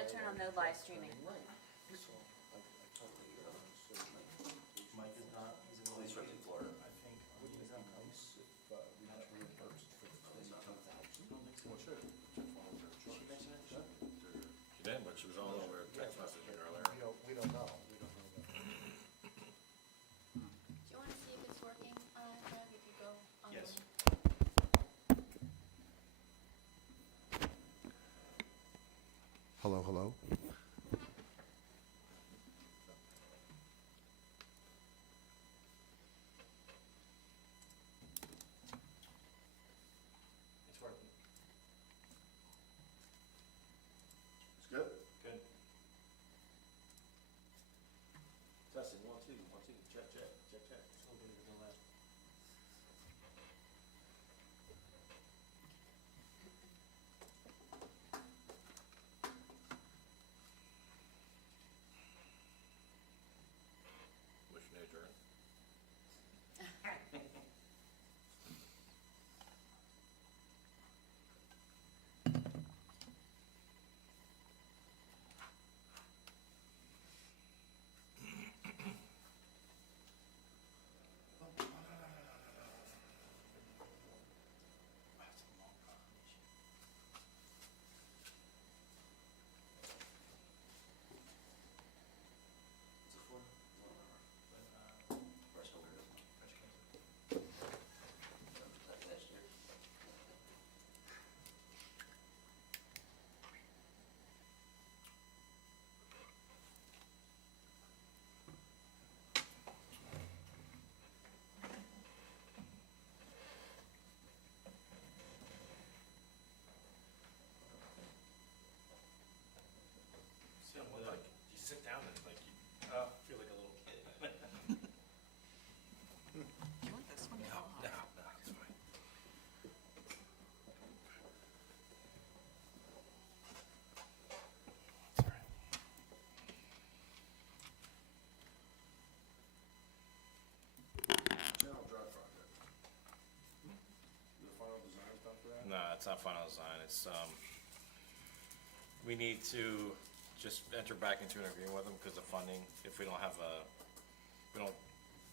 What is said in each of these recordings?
to turn on the live streaming. Right. Mike is not, he's in the He's from Florida. I think. Wouldn't it be nice if we got reimbursed for the 22,000? Well, sure. She mentioned it? She did, but she was all over text messaging earlier. We don't know. We don't know that. Do you want to see if it's working, Doug, if you go on? Yes. Hello, hello. It's working. It's good? Good. Testing, 1, 2, 1, 2, check, check, check, check. Just a little bit of the left. Motion to adjourn. That's a long proclamation. What's it for? But, Breast awareness. breast cancer. That's next year. See, I'm Well, like, like, you sit down and like, you feel like a little kid. Do you want this one? No, no, it's fine. It's all right. Channel Drive project. The final design done for that? No, it's not final design, it's, we need to just enter back into an agreement with them because of funding. If we don't have we don't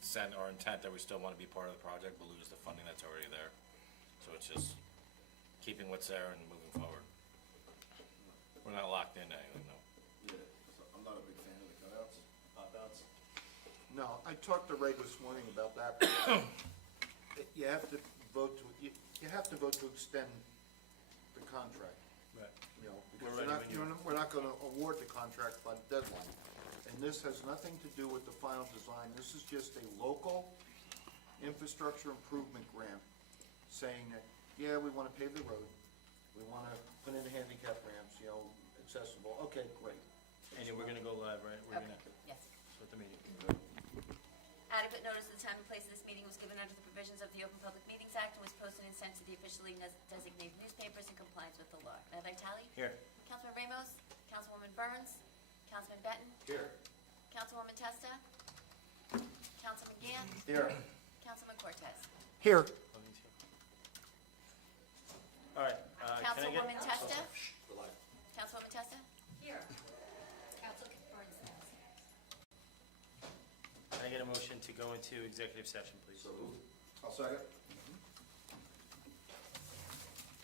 send our intent that we still want to be part of the project, we'll lose the funding that's already there. So it's just keeping what's there and moving forward. We're not locked in to anything, no. Yeah, so I'm not a big fan of the cutouts, pop-outs. No, I talked to Ray this morning about that. You have to vote you have to vote to extend the contract, Right. you know, because We're ready when you- we're not gonna award the contract by the deadline. And this has nothing to do with the final design. This is just a local infrastructure improvement grant saying that, yeah, we wanna pave the road, we wanna put in handicap ramps, you know, accessible. Okay, great. And we're gonna go live, right? We're Okay, gonna yes. start the meeting. Adequate notice of the time and place of this meeting was given under the provisions of the Open Public Meetings Act and was posted and sent to the officially designated newspapers in compliance with the law. May I have a tally? Here. Councilman Ramos, Councilwoman Burns, Councilman Benton, Here. Councilwoman Testa, Councilman Gann, Here. Councilman Cortez. Here. All right, can I get? Councilwoman Testa, We're live. Councilwoman Testa, Here. Council Burns says. Can I get a motion to go into executive session, please? So moved. I'll second.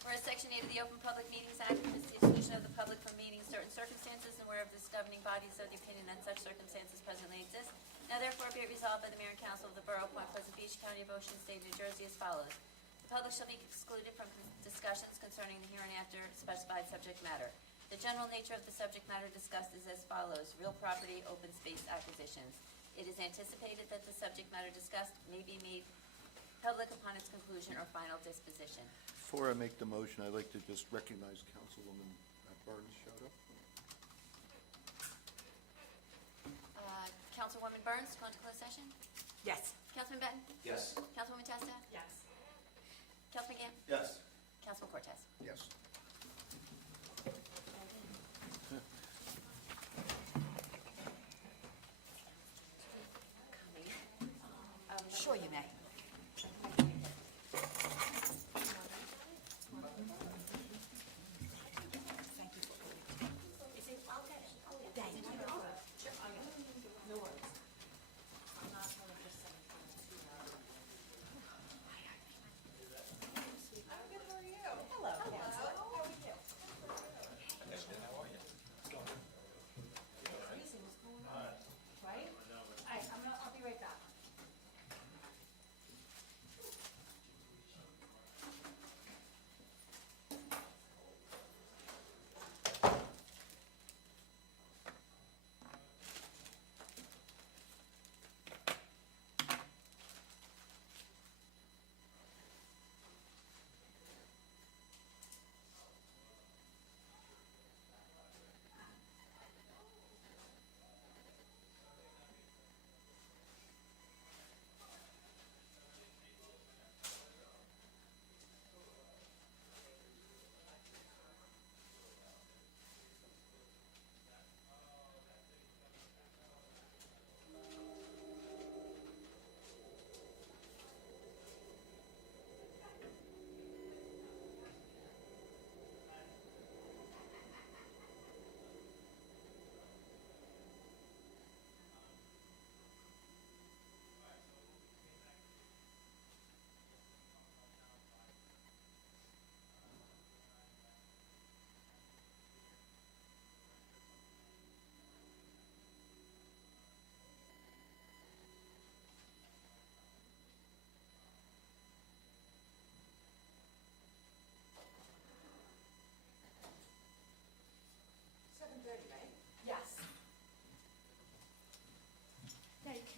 whereas Section 8 of the Open Public Meetings Act permits the exclusion of the public from meetings certain circumstances, and whereof this governing body is of the opinion that such circumstances presently exist, now therefore be it resolved by the Mayor and Council of the Borough of Point Pleasant Beach, County of Ocean, State of New Jersey as follows. The public shall be excluded from discussions concerning the hereinafter specified subject matter. The general nature of the subject matter discussed is as follows: real property, open space acquisitions. It is anticipated that the subject matter discussed may be made public upon its conclusion or final disposition. Before I make the motion, I'd like to just recognize Councilwoman Burns showed up. Councilwoman Burns, go into closed session. Yes. Councilman Benton? Yes. Councilwoman Testa? Yes. Councilman Gann? Yes. Councilman Cortez? Yes. Sure you may. Thank you for. Is it, I'll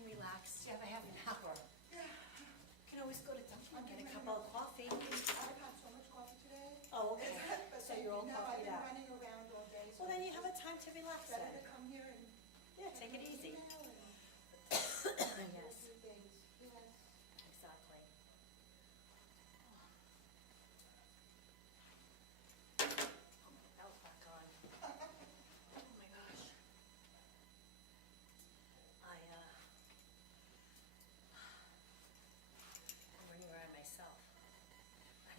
can relax. You have a half an hour. Can always go to Townhall and get a cup of coffee. I've had so much coffee today. Oh, okay. But So you're all no, I've coffeeed been out. running around all day, so Well, then you have a time to relax better then. to come here and. Yeah, take it easy. email and Yes, do things. Yes. exactly. That was back on. Oh my gosh. I'm running around myself. I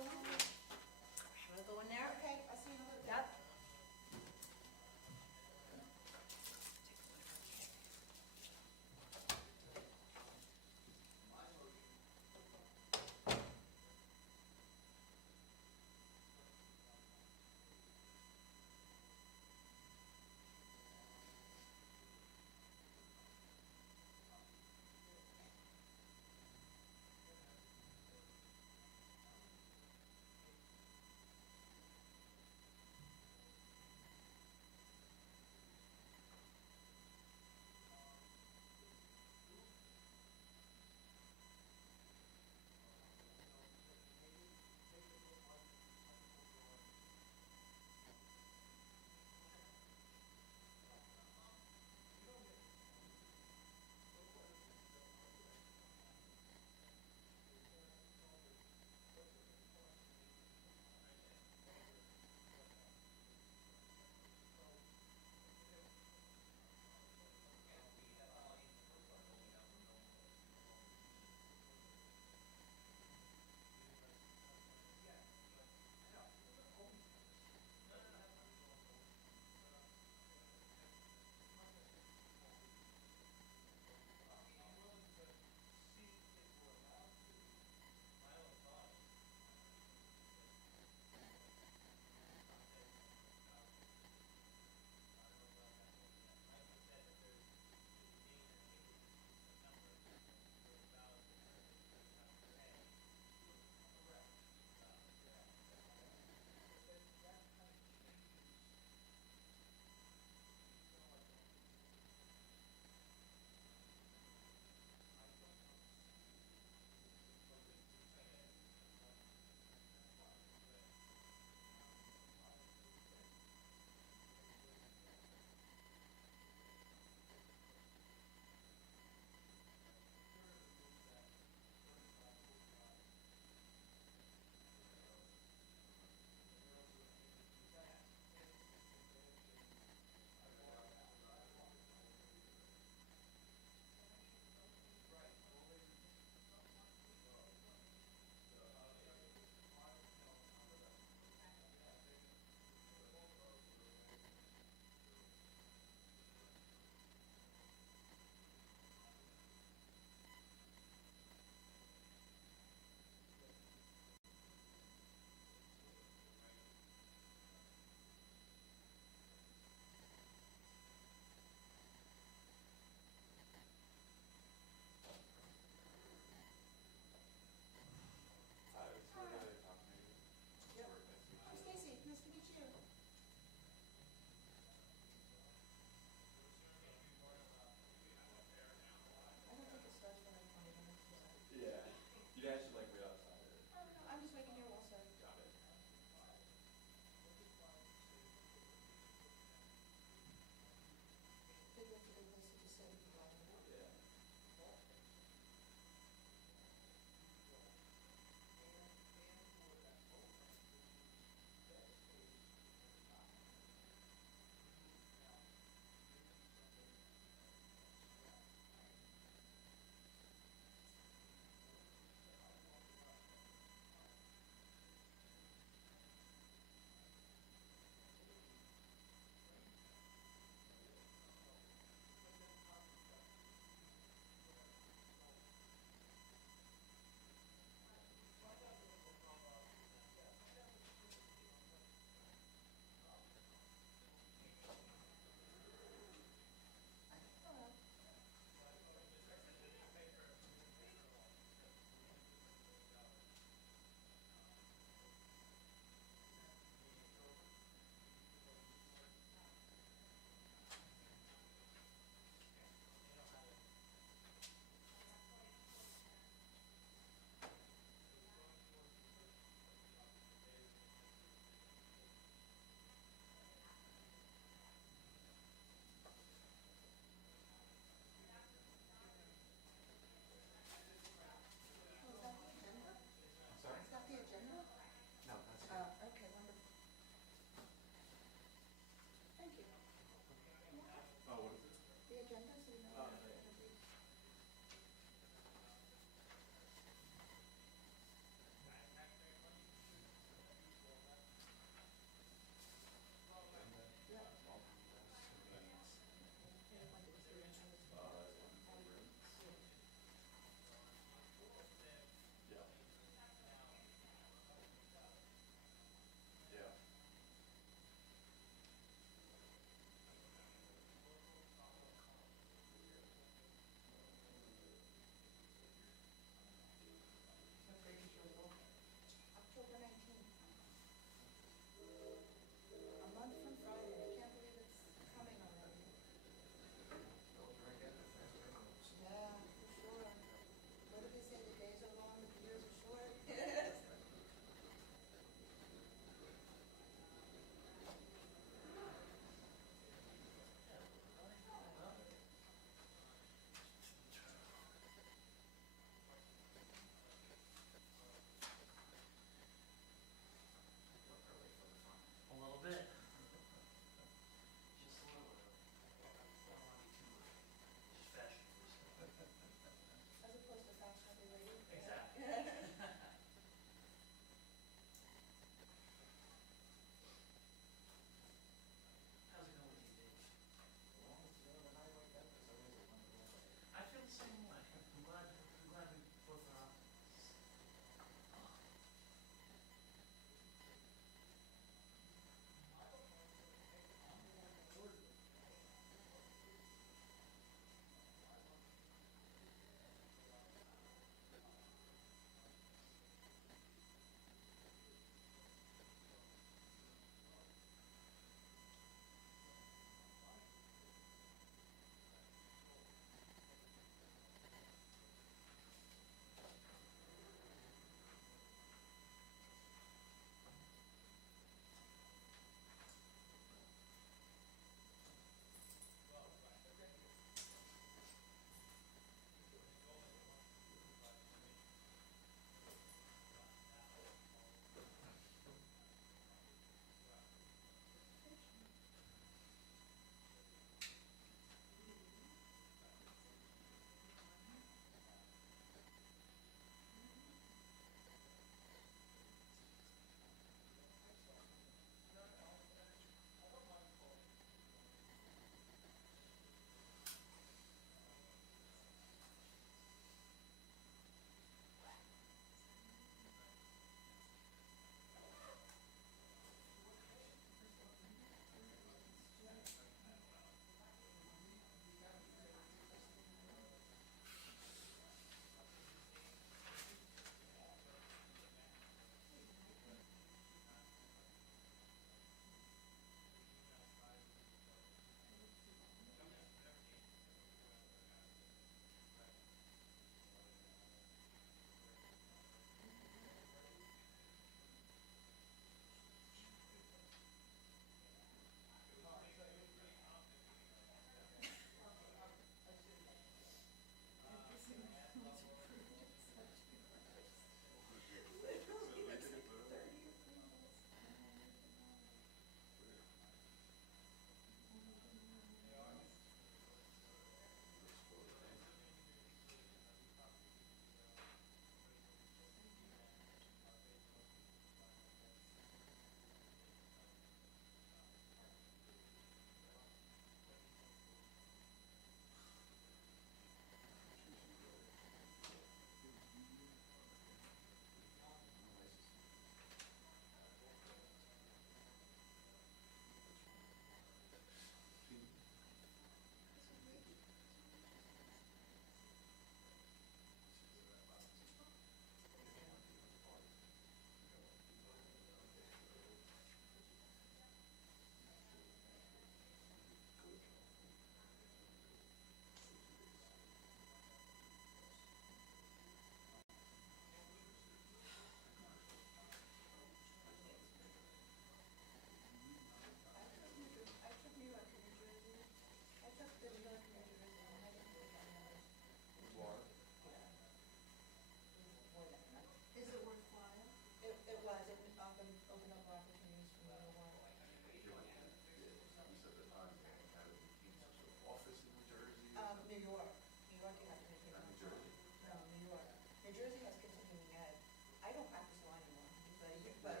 but,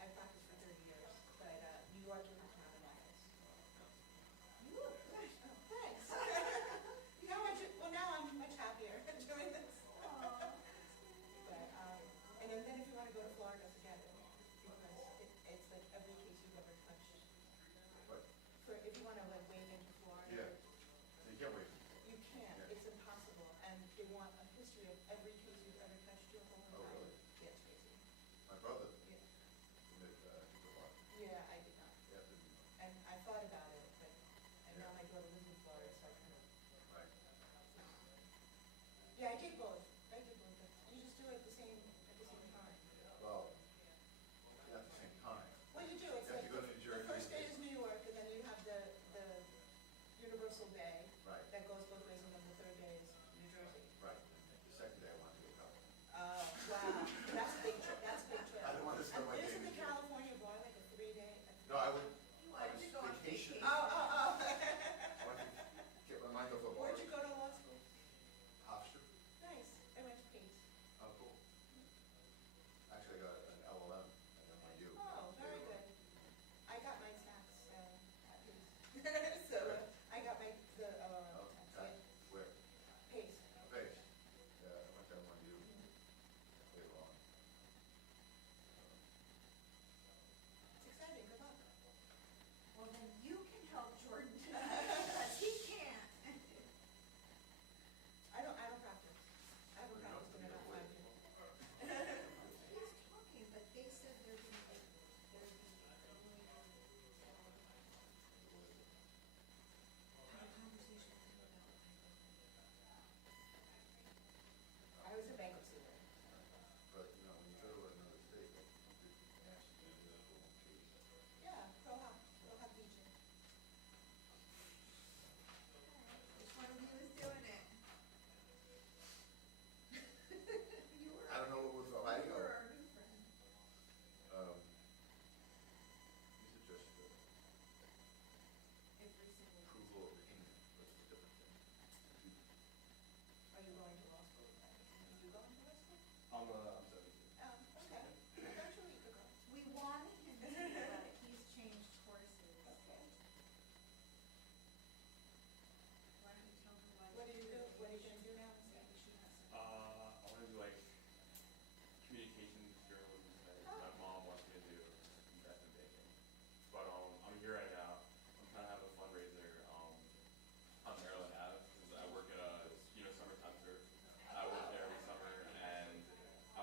I practiced for 30 years, but, New York, you have to have an office. You look good. Oh, thanks. Now I'm much happier doing this. But, and then if you wanna go to Florida, forget it, because it's like every case you've ever touched. What? If you wanna like wave into Florida. Yeah. You can't wait. You can't, Yeah. it's impossible, and they want a history of every case you've ever touched your whole Oh, life. really? Yeah, it's crazy. My brother Yeah, committed, the law. yeah, I did not, After, and I thought about it, but, and now my daughter lives in Florida, so I kind of, right. yeah, I did both, but you just do it at the same time. Well, at the same time. Well, you do, it's You have like, to go to New the Jersey. first day is New York, and then you have the Universal Bay. Right. That goes both ways, and then the third day is New Jersey. Right. And the second day I wanted to go California. Oh, wow, that's a big trip, that's a big trip. I don't want to start my day Isn't in the New Jersey. California bar like a 3-day? No, I would, You I wanted was to go on vacation. vacation. Oh. I wanted to get my mind off the bar. Where'd you go to law school? Hofstra. Nice, I went to Pace. Oh, cool. Actually, I got an LLM at NYU. Oh, very good. I got my tax, at Pace. So, I got Oh, tax, where? Pace. Vegas. Yeah, I went to NYU later on. It's exciting, good luck. Well, then you can help Jordan, because he can't. I don't practice. I haven't practiced in about 5 years. He's talking, but they said they're gonna be, have a conversation with him about I was a bankruptcy lawyer. But, you know, when you go to another state, like, you could ask to do that for one case. Yeah, Roja Beach. which one of you is doing it? You were, I don't know what was, you Ohio. were our new friend. These are just, Every single. approval of payment, that's the different thing. Are you going to law school? Are you going to law school? I'm 17. Okay. Eventually you could go. We wanted him to, but he's changed courses. Okay. Why don't you tell him why? What do you do? What are you gonna do now? I want to do like communications journalism thing. My mom wants me to do investment banking. But I'm here right now. I'm trying to have a fundraiser on Maryland Ave. 'Cause I work at a summertime surf. I work there every summer, and I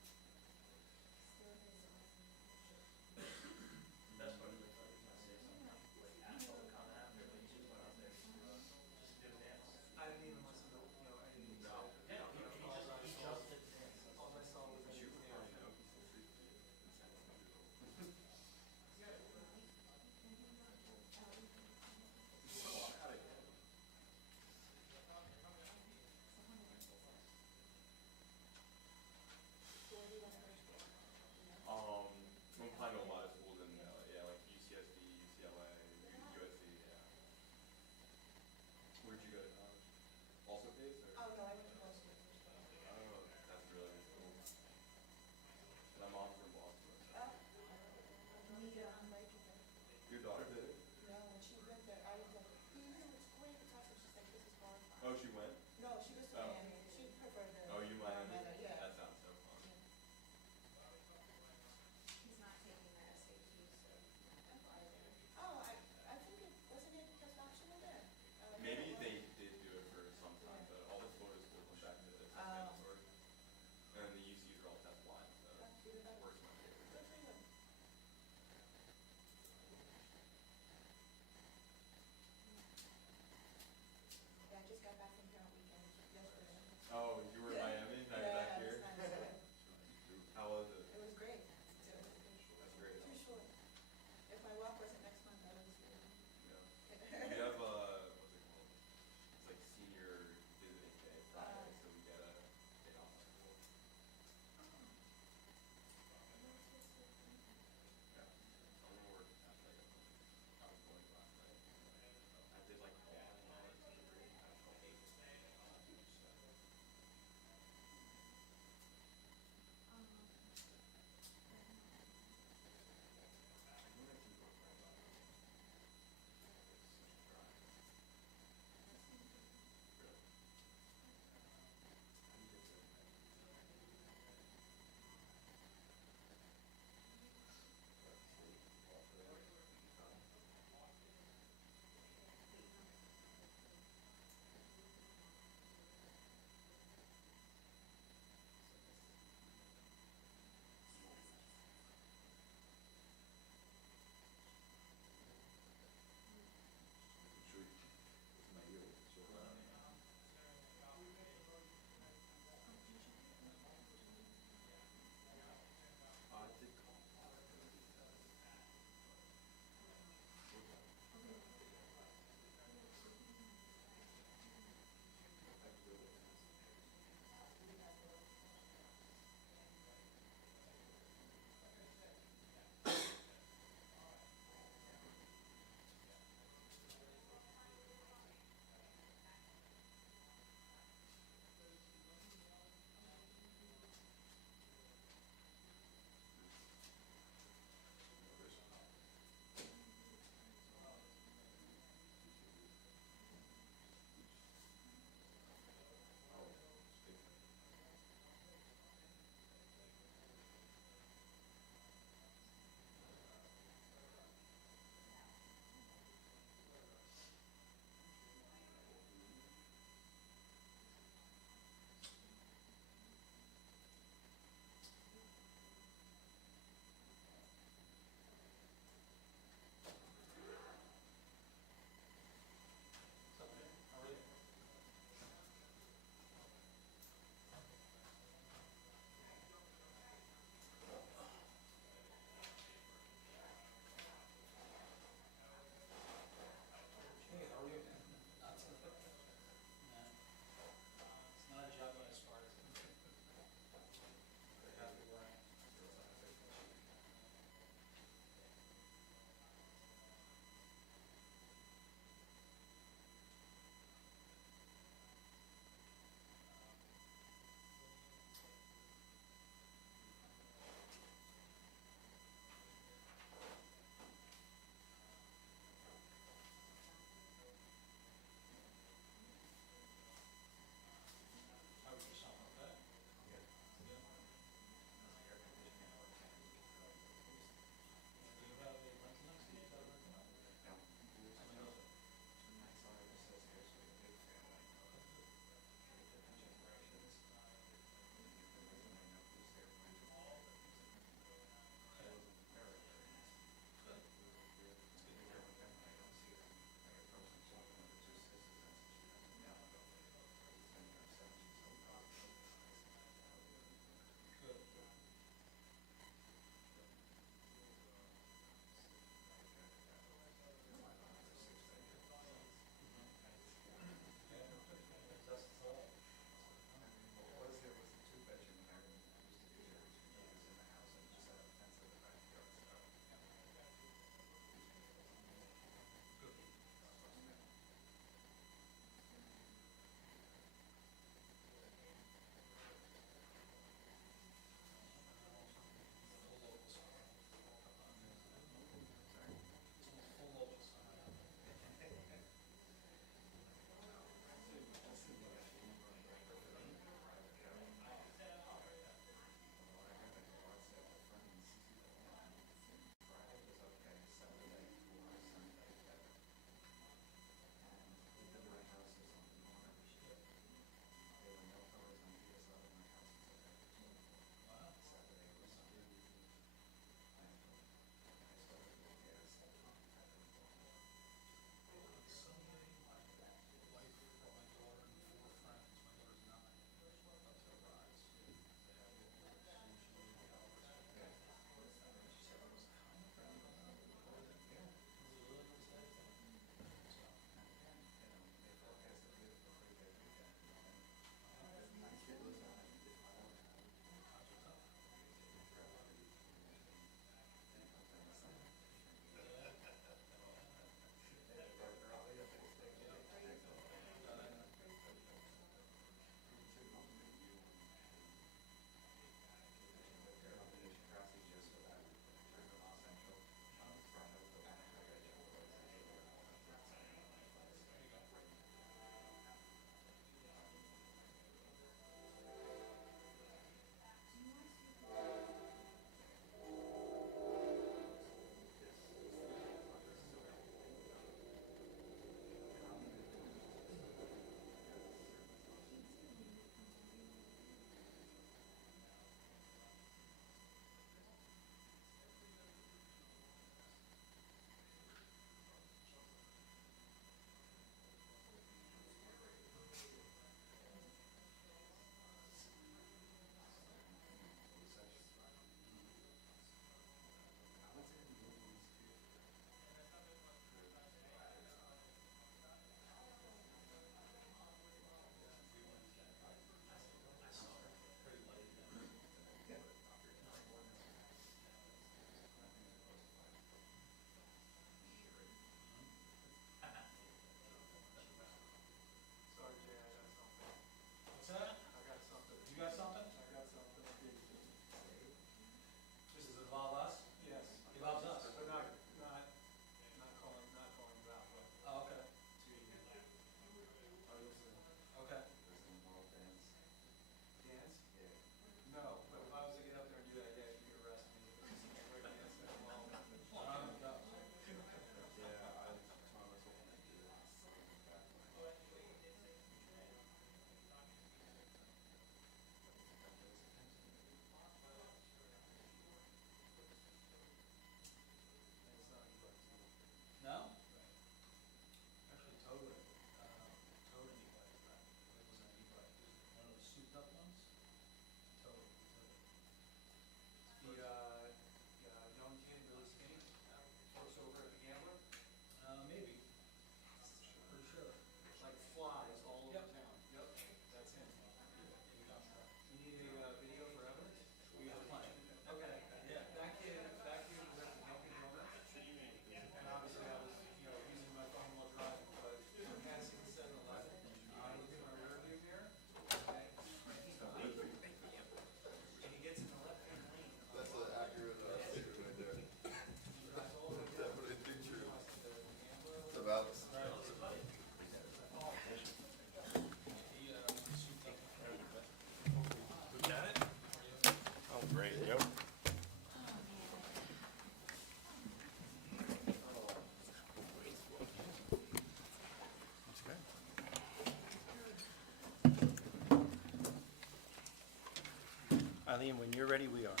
Eileen, when you're ready, we are.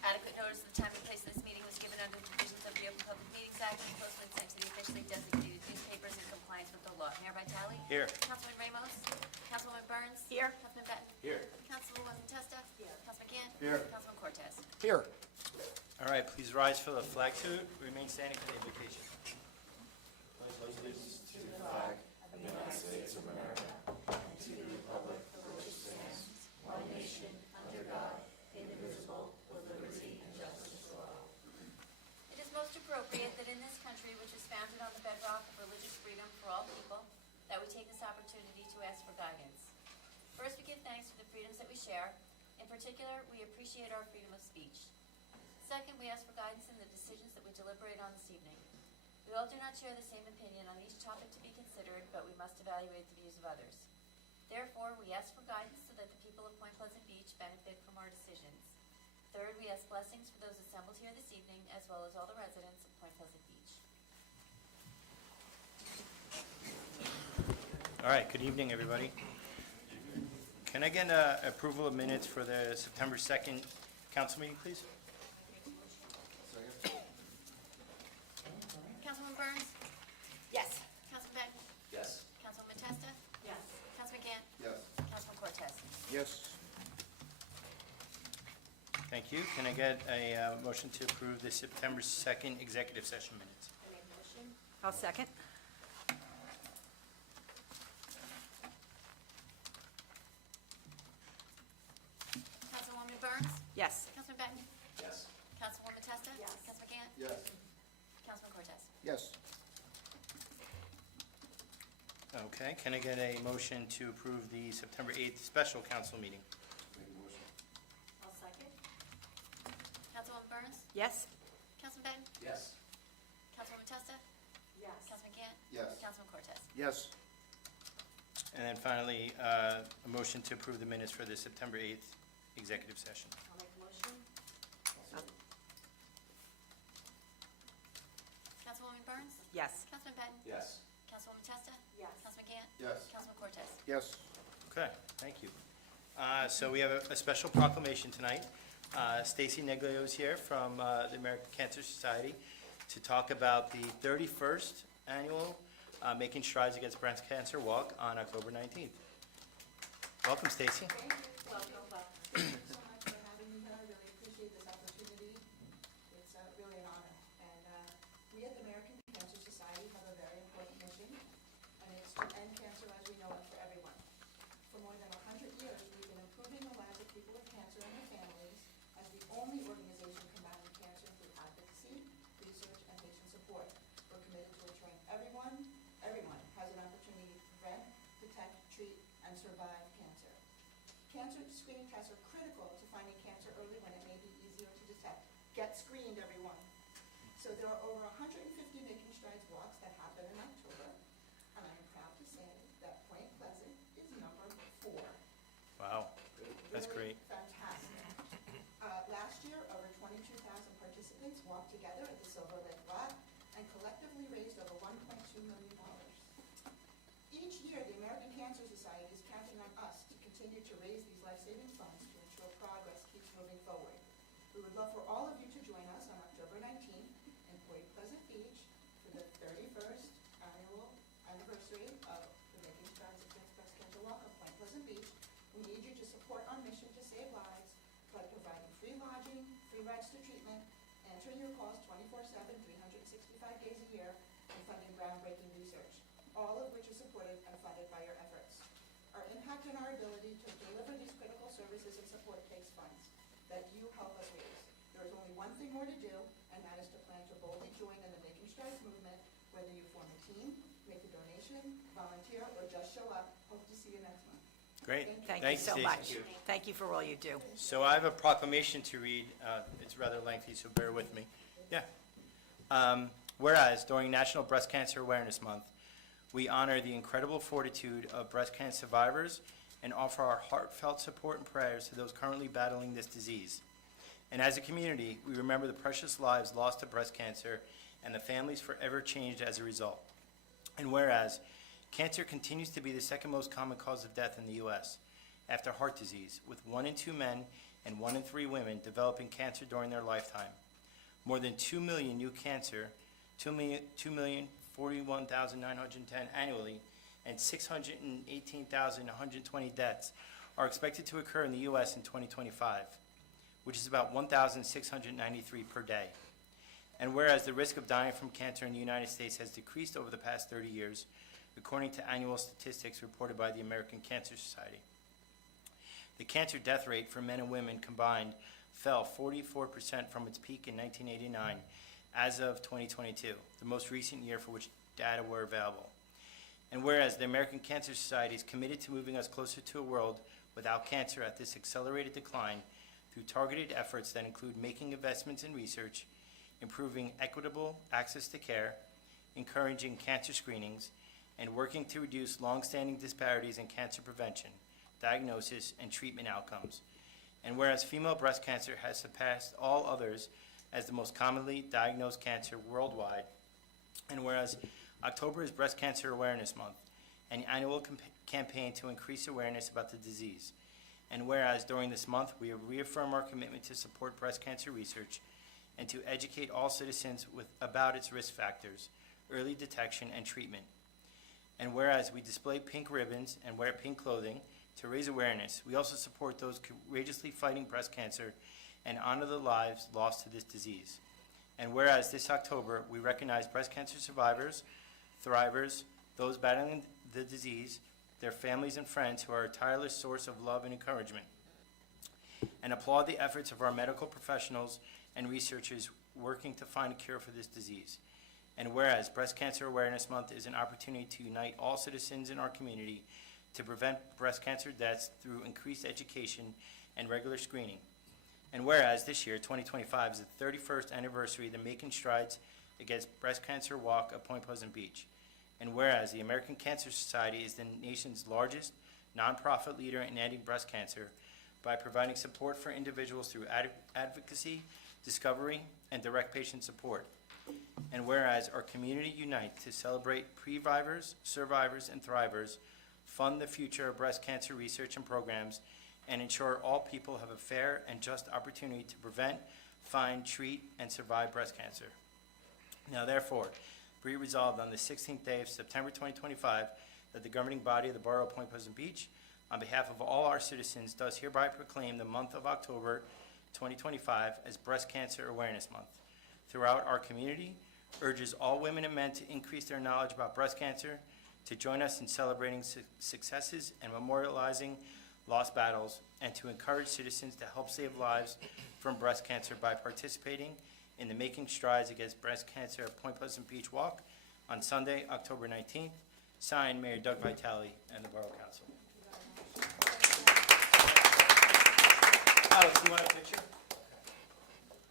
Adequate notice of the time and place of this meeting was given under the provisions of the Open Public Meetings Act and posted and sent to the officially designated newspapers in compliance with the law. Mayor Vitale? Here. Councilman Ramos? Councilwoman Burns? Here. Councilman Benton? Here. Councilwoman Testa? Here. Councilman Gann? Here. Councilman Cortez? Here. All right, please rise for the flag salute. Remain standing for the invocation. It is most appropriate that in this country, which is founded on the bedrock of religious freedom for all people, that we take this opportunity to ask for guidance. First, we give thanks for the freedoms that we share. In particular, we appreciate our freedom of speech. Second, we ask for guidance in the decisions that we deliberate on this evening. We all do not share the same opinion on each topic to be considered, but we must evaluate the views of others. Therefore, we ask for guidance so that the people of Point Pleasant Beach benefit from our decisions. Third, we ask blessings for those assembled here this evening, as well as all the residents of Point Pleasant Beach. All right, good evening, everybody. Can I get approval of minutes for the September 2nd council meeting, please? Councilman Burns? Yes. Councilman Benton? Yes. Councilwoman Testa? Yes. Councilman Gann? Yes. Councilman Cortez? Yes. Thank you. Can I get a motion to approve the September 2nd executive session minutes? I'll second. Councilwoman Burns? Yes. Councilman Benton? Yes. Councilwoman Testa? Yes. Councilman Gann? Yes. Councilman Cortez? Yes. Okay, can I get a motion to approve the September 8th special council meeting? I'll second. Councilwoman Burns? Yes. Councilman Benton? Yes. Councilwoman Testa? Yes. Councilman Gann? Yes. Councilman Cortez? Yes. And then finally, a motion to approve the minutes for the September 8th executive session. I'll make a motion. Councilwoman Burns? Yes. Councilman Benton? Yes. Councilwoman Testa? Yes. Councilman Gann? Yes. Councilman Cortez? Yes. Okay, thank you. So we have a special proclamation tonight. Stacy Neglio is here from the American Cancer Society to talk about the 31st annual Making Strides Against Breast Cancer Walk on October 19th. Welcome, Stacy. Thank you. Welcome. Thank you so much for having me here. I really appreciate this opportunity. It's really an honor. And we at the American Cancer Society have a very important mission, and it's to end cancer as we know it for everyone. For more than 100 years, we've been improving the lives of people with cancer and their families as the only organization combating cancer through advocacy, research, and patient support. We're committed to ensuring everyone has an opportunity to prevent, detect, treat, and survive cancer. Cancer screening tests are critical to finding cancer early when it may be easier to detect. Get screened, everyone. So there are over 150 Making Strides walks that happen in October, and I'm proud to say that Point Pleasant is number 4. Wow, that's Really great. Fantastic. Last year, over 22,000 participants walked together at the Silver Lake Rock and collectively raised over $1.2 million. Each year, the American Cancer Society is counting on us to continue to raise these life-saving funds to ensure progress keeps moving forward. We would love for all of you to join us on October 19th in Point Pleasant Beach for the 31st annual anniversary of the Making Strides Against Breast Cancer Walk of Point Pleasant Beach. We need you to support our mission to save lives by providing free lodging, free rides to treatment, answering your calls 24/7, 365 days a year, and funding groundbreaking research, all of which is supported and funded by your efforts. Our impact and our ability to deliver these critical services and support takes funds that you help us raise. There is only one thing more to do, and that is to plan to boldly join in the Making Strides movement, whether you form a team, make a donation, volunteer, or just show up. Hope to see you next month. Great. Thank you so Stacy. much. Thank you for all you do. So I have a proclamation to read. It's rather lengthy, so bear with me. Yeah. Whereas during National Breast Cancer Awareness Month, we honor the incredible fortitude of breast cancer survivors and offer our heartfelt support and prayers to those currently battling this disease. And as a community, we remember the precious lives lost to breast cancer and the families forever changed as a result. And whereas cancer continues to be the second most common cause of death in the U.S., after heart disease, with 1 in 2 men and 1 in 3 women developing cancer during their lifetime. More than 2 million new cancer, 2,041,910 annually, and 618,120 deaths are expected to occur in the U.S. in 2025, which is about 1,693 per day. And whereas the risk of dying from cancer in the United States has decreased over the past 30 years, according to annual statistics reported by the American Cancer Society. The cancer death rate for men and women combined fell 44% from its peak in 1989 as of 2022, the most recent year for which data were available. And whereas the American Cancer Society is committed to moving us closer to a world without cancer at this accelerated decline through targeted efforts that include making investments in research, improving equitable access to care, encouraging cancer screenings, and working to reduce longstanding disparities in cancer prevention, diagnosis, and treatment outcomes. And whereas female breast cancer has surpassed all others as the most commonly diagnosed cancer worldwide, and whereas October is Breast Cancer Awareness Month, an annual campaign to increase awareness about the disease. And whereas during this month we reaffirm our commitment to support breast cancer research and to educate all citizens about its risk factors, early detection, and treatment. And whereas we display pink ribbons and wear pink clothing to raise awareness, we also support those courageously fighting breast cancer and honor the lives lost to this disease. And whereas this October we recognize breast cancer survivors, thrivers, those battling the disease, their families and friends who are a tireless source of love and encouragement, and applaud the efforts of our medical professionals and researchers working to find a cure for this disease. And whereas Breast Cancer Awareness Month is an opportunity to unite all citizens in our community to prevent breast cancer deaths through increased education and regular screening. And whereas this year, 2025, is the 31st anniversary of the Making Strides Against Breast Cancer Walk at Point Pleasant Beach. And whereas the American Cancer Society is the nation's largest nonprofit leader in ending breast cancer by providing support for individuals through advocacy, discovery, and direct patient support. And whereas our community unites to celebrate previvors, survivors, and thrivers, fund the future of breast cancer research and programs, and ensure all people have a fair and just opportunity to prevent, find, treat, and survive breast cancer. Now therefore, be it resolved on the 16th day of September 2025 that the governing body of the Borough of Point Pleasant Beach, on behalf of all our citizens, does hereby proclaim the month of October 2025 as Breast Cancer Awareness Month. Throughout our community, urges all women and men to increase their knowledge about breast cancer, to join us in celebrating successes and memorializing lost battles, and to encourage citizens to help save lives from breast cancer by participating in the Making Strides Against Breast Cancer at Point Pleasant Beach Walk on Sunday, October 19th. Signed, Mayor Doug Vitale and the Borough Council. Alex, you want a picture?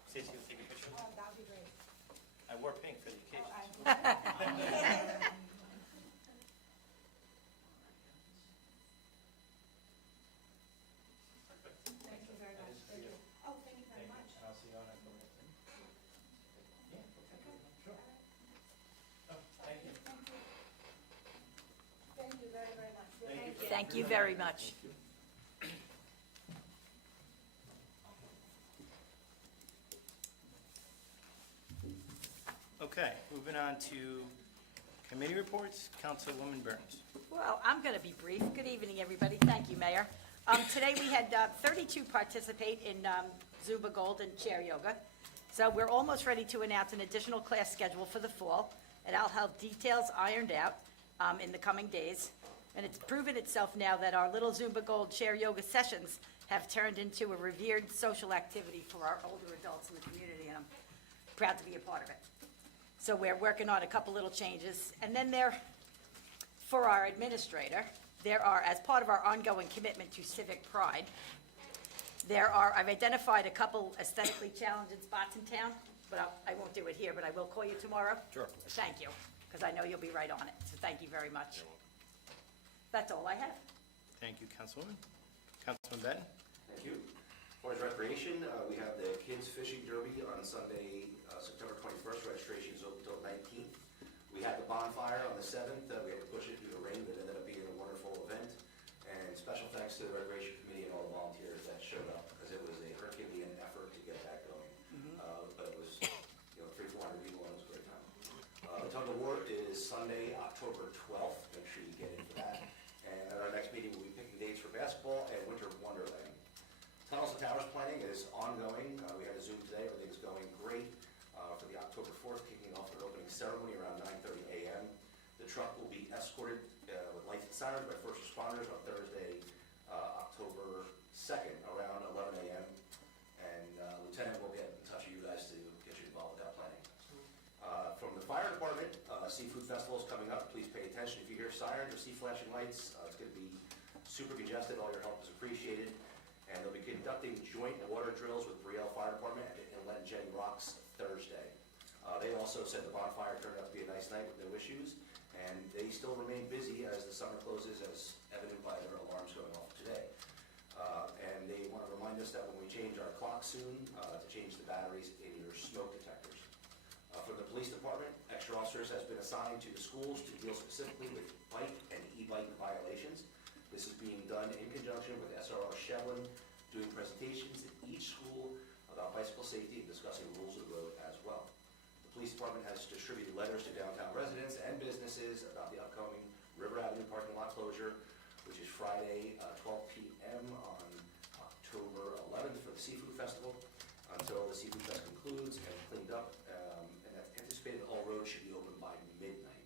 Stacy, you'll take a picture? Oh, that would be great. I wore pink for the occasion. Thank you very much. Thank you. Oh, thank you very much. And I'll see you on October 19th. Yeah, sure. Oh, thank you. Thank you very, very much. Thank you very much. Okay, moving on to committee reports. Councilwoman Burns. Well, I'm going to be brief. Good evening, everybody. Thank you, Mayor. Today we had 32 participate in Zumba Gold and Chair Yoga. So we're almost ready to announce an additional class schedule for the fall, and I'll have details ironed out in the coming days. And it's proven itself now that our little Zumba Gold Chair Yoga sessions have turned into a revered social activity for our older adults in the community, and I'm proud to be a part of it. So we're working on a couple little changes. And then for our administrator, there are, as part of our ongoing commitment to civic pride, I've identified a couple aesthetically challenging spots in town, but I won't do it here, but I will call you tomorrow. Sure. Thank you, because I know you'll be right on it. So thank you very much. That's all I have. Thank you, Councilwoman. Councilman Benton. Thank you. As far as recreation, we have the Kids Fishing Derby on Sunday, September 21st. Registration is open until 19th. We had the bonfire on the 7th. We had to push it due to rain, but it ended up being a wonderful event. And Special thanks to the Recreation Committee and all the volunteers that showed up, because it was a Herculean effort to get that going. But it was, 300-400 people, and it was a great time. The tug of war is Sunday, October 12th. Make sure you get in for that. And at our next meeting, we'll be picking dates for basketball and Winter Wonderland. Tunnels and Towers planning is ongoing. We had a Zoom today. Everything's going great for the October 4th, kicking off an opening ceremony around 9:30 a.m. The truck will be escorted with lights and sirens by first responders on Thursday, October 2nd, around 11 a.m. And Lieutenant will get in touch with you guys to get you involved with that planning. From the fire department, Seafood Festival is coming up. Please pay attention. If you hear sirens or see flashing lights, it's going to be super congested. All your help is appreciated. And they'll be conducting joint water drills with Brielle Fire Department at the Inlet and Jetty Rocks Thursday. They also said the bonfire turned out to be a nice night with no issues, and they still remain busy as the summer closes, as evident by their alarms going off today. And they want to remind us that when we change our clock soon, to change the batteries in your smoke detectors. From the police department, extra officers has been assigned to the schools to deal specifically with bike and e-bike violations. This is being done in conjunction with SRO Shevlin, doing presentations at each school about bicycle safety and discussing rules of the road as well. The police department has distributed letters to downtown residents and businesses about the upcoming River Avenue parking lot closure, which is Friday, 12 p.m. on October 11th for the Seafood Festival, until the Seafood Fest concludes and cleaned up, and that's anticipated all roads should be open by midnight.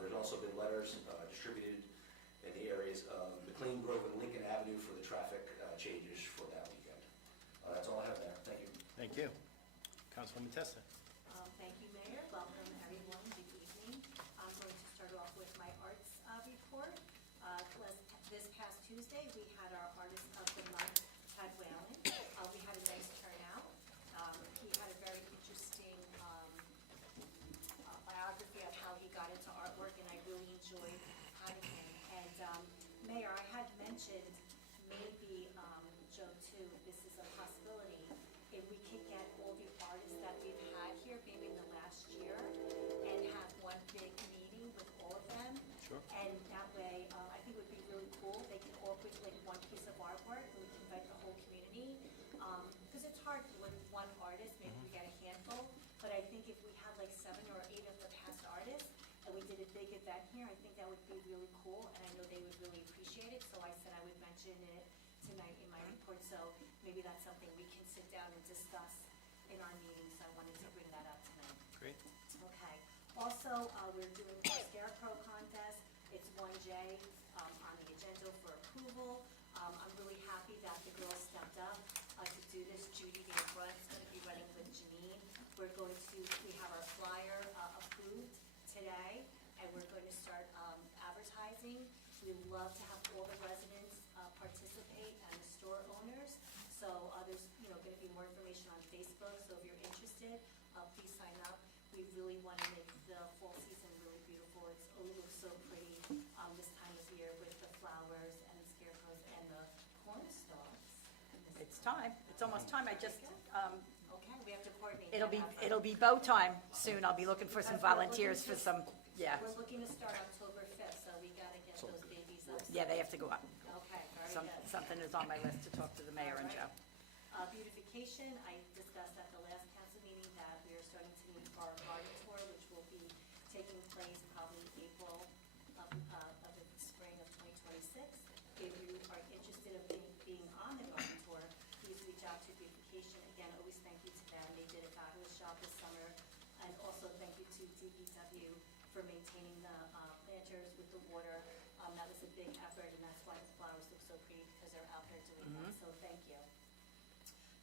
There's also been letters distributed in the areas of McLean Grove and Lincoln Avenue for the traffic changes for that weekend. That's all I have there. Thank you. Thank you. Councilwoman Testa. Thank you, Mayor. Welcome, everyone. Good evening. I'm going to start off with my arts report. This past Tuesday, we had our Artist of the Month, Ted Whalen. We had a nice turnout. He had a very interesting biography of how he got into artwork, and I really enjoyed having him. And Mayor, I had mentioned maybe, Joe, too, this is a possibility, if we could get all the artists that we've had here, maybe in the last year, and have one big meeting with all of them. Sure. And that way, I think it would be really cool. They can all put like one piece of artwork, and we can invite the whole community. Because it's hard with one artist, maybe we get a handful, but I think if we had like 7 or 8 of the past artists, and we did a big event here, I think that would be really cool, and I know they would really appreciate it, so I said I would mention it tonight in my report, so maybe that's something we can sit down and discuss in our meeting, so I wanted to bring that up tonight. Great. Okay. Also, we're doing a scarecrow contest. It's 1J on the agenda for approval. I'm really happy that the girls stepped up to do this. Judy Gabrun is going to be running with Janine. We have our flyer approved today, and we're going to start advertising. We love to have all the residents participate and the store owners. So there's, going to be more information on Facebook. So if you're interested, please sign up. We really want to make the fall season really beautiful. It looks so pretty this time of year with the flowers and the scarecrows and the corn stalks. It's time. It's almost time. I just, Okay, we have to coordinate. it'll be bow time soon. I'll be looking for some volunteers for some, yeah. We're looking to start October 5th, so we got to get those babies up. Yeah, they have to go up. Okay, very good. Something is on my list to talk to the mayor and Joe. Beautification, I discussed at the last council meeting that we are starting to meet for our garden tour, which will be taking place probably April of the spring of 2026. If you are interested in being on the garden tour, please reach out to Beautification. Again, always thank you to them. They did a fabulous job this summer. And also thank you to DPW for maintaining the planters with the water. That was a big effort, and that's why the flowers look so pretty, because they're out there doing that. So thank you.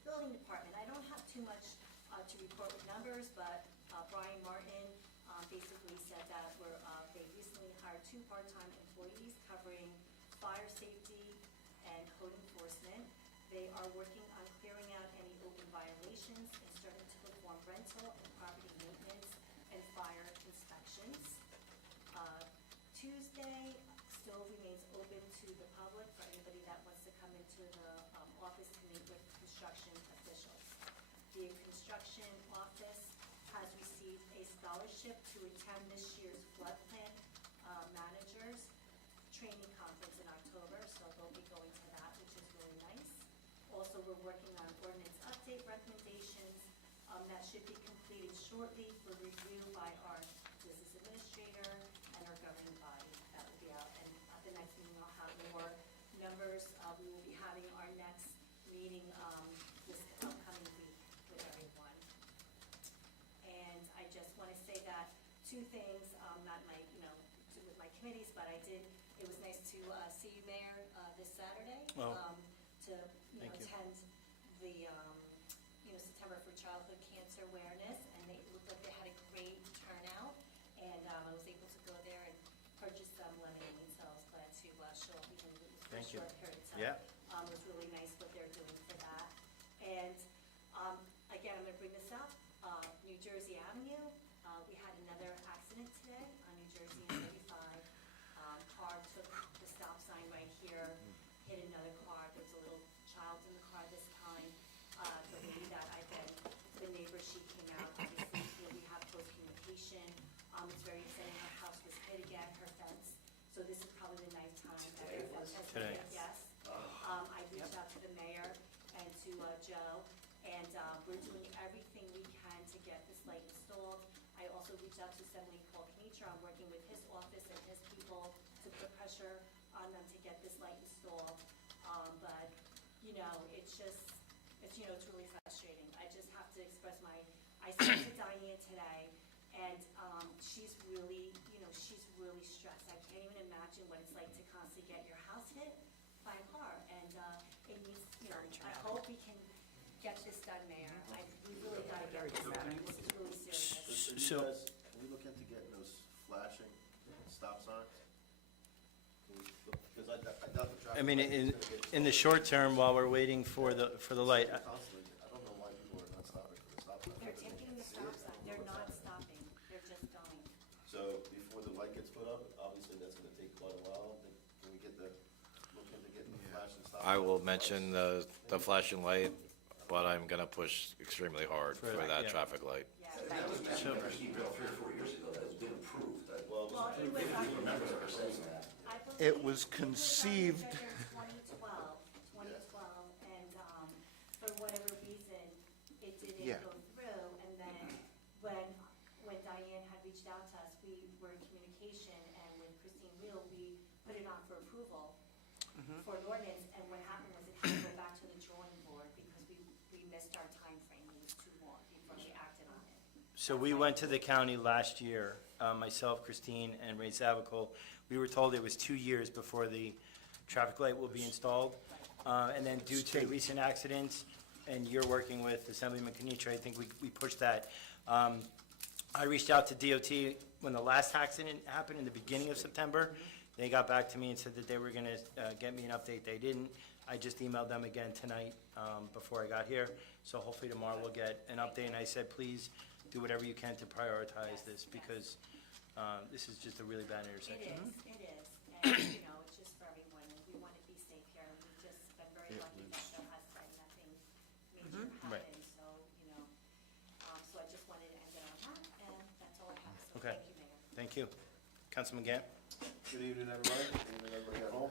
Building department, I don't have too much to report with numbers, but Brian Martin basically said that they recently hired 2 part-time employees covering fire safety and code enforcement. They are working on clearing out any open violations and starting to perform rental and property maintenance and fire inspections. Tuesday still remains open to the public for anybody that wants to come into the office to meet with construction officials. The construction office has received a scholarship to attend this year's flood plan managers training conference in October, so they'll be recommendations that should be completed shortly for review by our business administrator and our governing body. That will be out, and at the next meeting, I'll have more numbers. We will be having our next meeting this upcoming week with everyone. And I just want to say that two things, not my, with my committees, but it was nice to see you, Mayor, this Saturday. Oh, To, thank you. attend the, September for Childhood Cancer Awareness, and they looked like they had a great turnout. And I was able to go there and purchase some lemonade, so I was glad to show up even for a Thank you. short period of time. Yeah. It was really nice what they're doing for that. And, again, I'm gonna bring this up, New Jersey Avenue, we had another accident today on New Jersey and 35. Car took the stop sign right here, hit another car, there was a little child in the car this time. The lady that I've been, the neighbor, she came out, obviously, we have close communication. It's very upsetting, her house was hit again, her fence, so this is probably the ninth time that her fence has been Today. hit, yes. I reached out to the mayor and to Joe, and we're doing everything we can to get this light installed. I also reached out to Assembly Paul Kanicher. I'm working with his office and his people to put pressure on them to get this light installed. But, it's just, it's really frustrating. I just have to express I spoke to Diane today, and she's really, she's really stressed. I can't even imagine what it's like to constantly get your house hit by a car, and it needs, I hope we can get this done, Mayor. We really gotta get this done. This is really serious. So- Can we look into getting those flashing stop signs? Because I doubt the traffic. I mean, light is gonna get in the short term, while we're waiting for the light, Constantly, I don't know why people are not stopping for the stop sign. They're taking the stop sign. They're not stopping. They're just going. So before the light gets put up, obviously that's gonna take quite a while. Can we get look into getting the flashing stop? I will signs? mention the flashing light, but I'm gonna push extremely hard for that yeah. traffic light. Yeah. That was mentioned, Steve, 3 or 4 years ago, that has been approved. Well, it was Well, it was, Members are saying that. I believe It was it conceived- in 2012, and, for whatever reason, it Yeah. didn't go through, and then when Diane had reached out to us, we were in communication, and with Christine Wheel, we put it on for approval for an ordinance, and what happened was it had to go back to the drawing board, because we missed our time frame. It was too long before we acted on it. so we went to the county last year, myself, Christine, and Ray Zavical. We were told it was 2 years before the traffic light will be installed. And then due to recent accidents, and you're working with Assemblyman Kanicher, I think we pushed that. I reached out to DOT when the last accident happened in the beginning of September. They got back to me and said that they were gonna get me an update. They didn't. I just emailed them again tonight before I got here. So hopefully tomorrow we'll get an update. And I said, please do whatever you can to prioritize this, because this is just a really bad intersection. It is, and, it's just for everyone, and we want to be safe here, and we've just been very lucky that there has been nothing major Right. happen, so, so I just wanted to end it on that, and that's all I have, so Okay. thank you, Mayor. Thank you. Councilman Gant? Good evening, everybody. Good evening, everybody at home.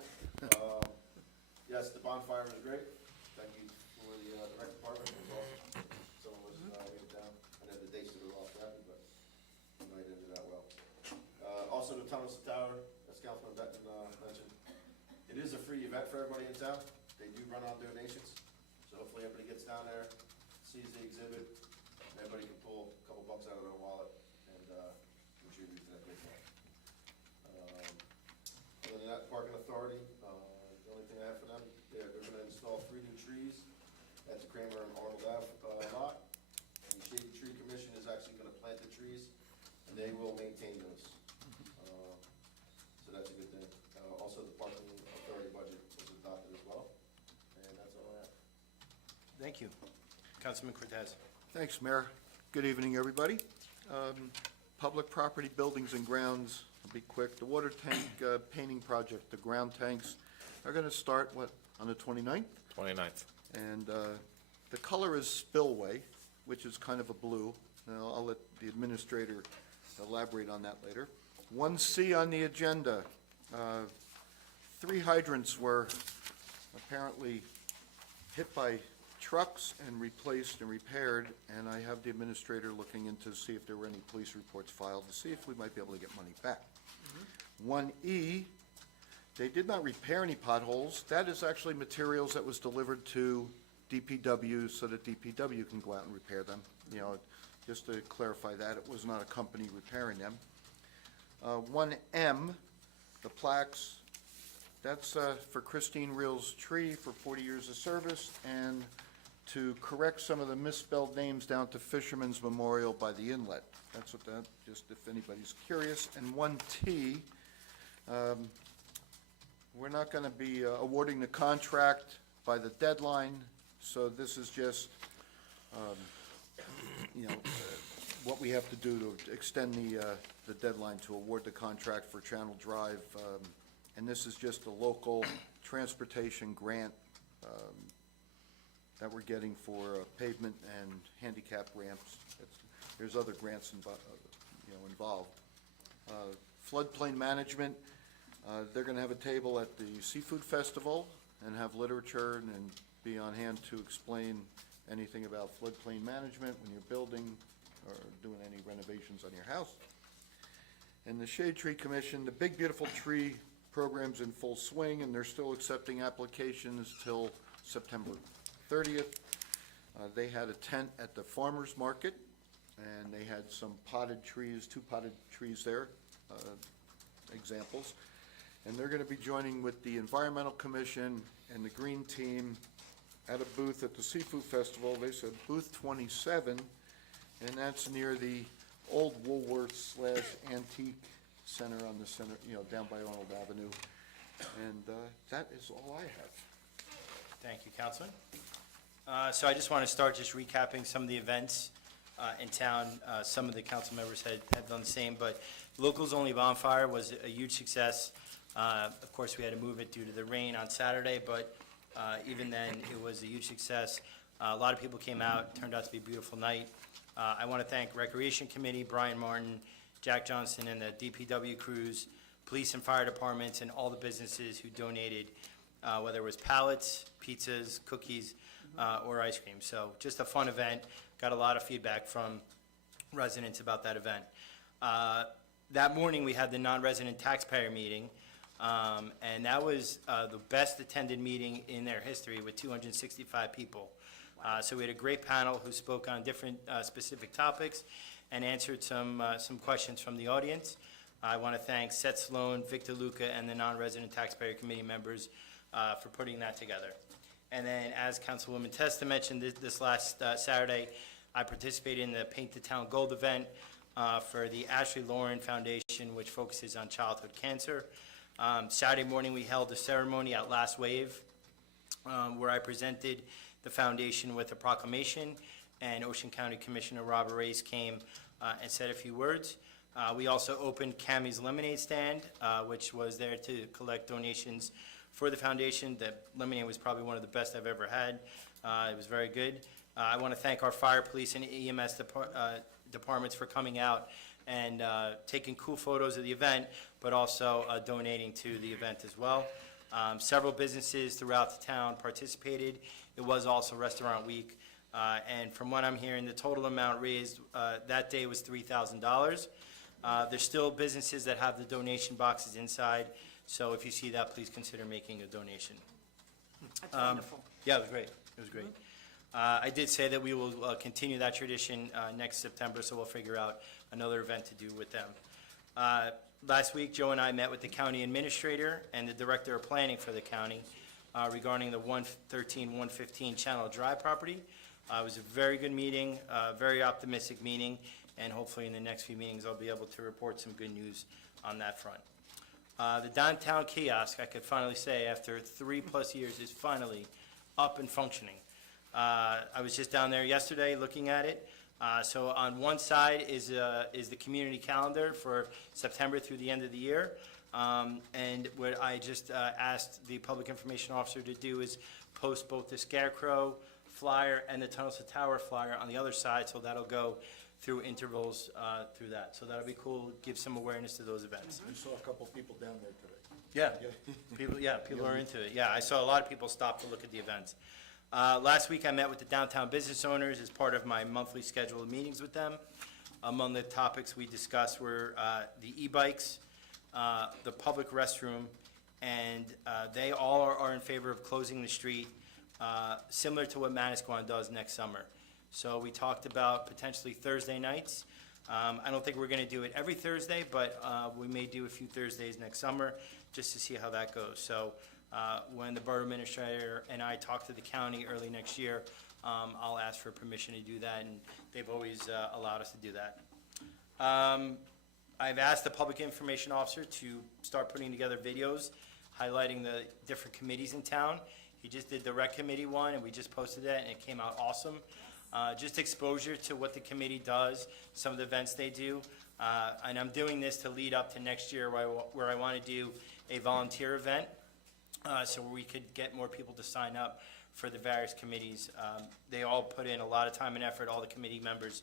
Yes, the bonfire was great. Thank you for the rec department. It was awesome. Someone was in town. I know the dates that are off that, but the night ended out well. Also, the Tunnels to Tower, as Councilman Benton mentioned, it is a free event for everybody in town. They do run on donations, so hopefully everybody gets down there, sees the exhibit, and everybody can pull a couple bucks out of their wallet and contribute to that big one. Other than that, Parking Authority, the only thing I have for them, they're gonna install 3 new trees at the Kramer and Arnold Ave lot. And the Shady Tree Commission is actually gonna plant the trees, and they will maintain those. So that's a good thing. Also, the Parking Authority budget was adopted as well, and that's all I have. Thank you. Councilman Cortez? Thanks, Mayor. Good evening, everybody. Public property buildings and grounds, I'll be quick. The water tank painting project, the ground tanks, are gonna start, on the 29th? 29th. And the color is spillway, which is kind of a blue. And I'll let the administrator elaborate on that later. 1C on the agenda. 3 hydrants were apparently hit by trucks and replaced and repaired, and I have the administrator looking into see if there were any police reports filed, to see if we might be able to get money back. 1E, they did not repair any potholes. That is actually materials that was delivered to DPW so that DPW can go out and repair them. You know, just to clarify that, it was not a company repairing them. 1M, the plaques, that's for Christine Reel's tree for 40 years of service, and to correct some of the misspelled names down to Fisherman's Memorial by the inlet. That's what that, just if anybody's curious. And 1T, we're not going to be awarding the contract by the deadline, so this is just, you know, what we have to do to extend the deadline to award the contract for Channel Drive. And this is just a local transportation grant that we're getting for pavement and handicap ramps. There's other grants involved. Floodplain management, they're going to have a table at the Seafood Festival and have literature and be on hand to explain anything about floodplain management when you're building or doing any renovations on your house. And the Shade Tree Commission, the Big Beautiful Tree program's in full swing, and they're still accepting applications till September 30th. They had a tent at the farmer's market, and they had some potted trees, 2 potted trees there, examples. And they're going to be joining with the Environmental Commission and the Green Team at a booth at the Seafood Festival. They said booth 27, and that's near the old Woolworths / Antique Center on the center, you know, down by Arnold Avenue. And that is all I have. Thank you, Councilman. So I just want to start just recapping some of the events in town. Some of the council members had done the same, but Locals Only Bonfire was a huge success. Of course, we had to move it due to the rain on Saturday, but even then, it was a huge success. A lot of people came out. Turned out to be a beautiful night. I want to thank Recreation Committee, Brian Martin, Jack Johnson, and the DPW crews, police and fire departments, and all the businesses who donated, whether it was pallets, pizzas, cookies, or ice cream. So just a fun event. Got a lot of feedback from residents about that event. That morning, we had the non-resident taxpayer meeting, and that was the best attended meeting in their history with 265 people. So we had a great panel who spoke on different specific topics and answered some questions from the audience. I want to thank Seth Sloan, Victor Luca, and the non-resident taxpayer committee members for putting that together. And then, as Councilwoman Testa mentioned, this last Saturday, I participated in the Paint the Town Gold event for the Ashley Lauren Foundation, which focuses on childhood cancer. Saturday morning, we held a ceremony at Last Wave, where I presented the foundation with a proclamation, and Ocean County Commissioner Robert Reyes came and said a few words. We also opened Cammie's Lemonade Stand, which was there to collect donations for the foundation. The lemonade was probably one of the best I've ever had. It was very good. I want to thank our fire, police, and EMS departments for coming out and taking cool photos of the event, but also donating to the event as well. Several businesses throughout the town participated. It was also Restaurant Week. And from what I'm hearing, the total amount raised that day was $3,000. There's still businesses that have the donation boxes inside, so if you see that, please consider making a donation. That's wonderful. Yeah, it was great. It was great. I did say that we will continue that tradition next September, so we'll figure out another event to do with them. Last week, Joe and I met with the county administrator and the director of planning for the county regarding the 113-115 Channel Drive property. It was a very good meeting, very optimistic meeting, and hopefully in the next few meetings I'll be able to report some good news on that front. The downtown kiosk, I could finally say, after 3+ years, is finally up and functioning. I was just down there yesterday looking at it. So on one side is the community calendar for September through the end of the year. And what I just asked the public information officer to do is post both the Scarecrow flyer and the Tunnels to Tower flyer on the other side, so that'll go through intervals through that. So that'll be cool, give some awareness to those events. We saw a couple people down there today. Yeah, people are into it. Yeah, I saw a lot of people stop to look at the events. Last week, I met with the downtown business owners as part of my monthly scheduled meetings with them. Among the topics we discussed were the e-bikes, the public restroom, and they all are in favor of closing the street, similar to what Manasquan does next summer. So we talked about potentially Thursday nights. I don't think we're going to do it every Thursday, but we may do a few Thursdays next summer just to see how that goes. So when the borough administrator and I talk to the county early next year, I'll ask for permission to do that, and they've always allowed us to do that. I've asked the public information officer to start putting together videos highlighting the different committees in town. He just did the rec committee one, and we just posted that, and it came out awesome. Just exposure to what the committee does, some of the events they do. And I'm doing this to lead up to next year where I want to do a volunteer event, so we could get more people to sign up for the various committees. They all put in a lot of time and effort, all the committee members,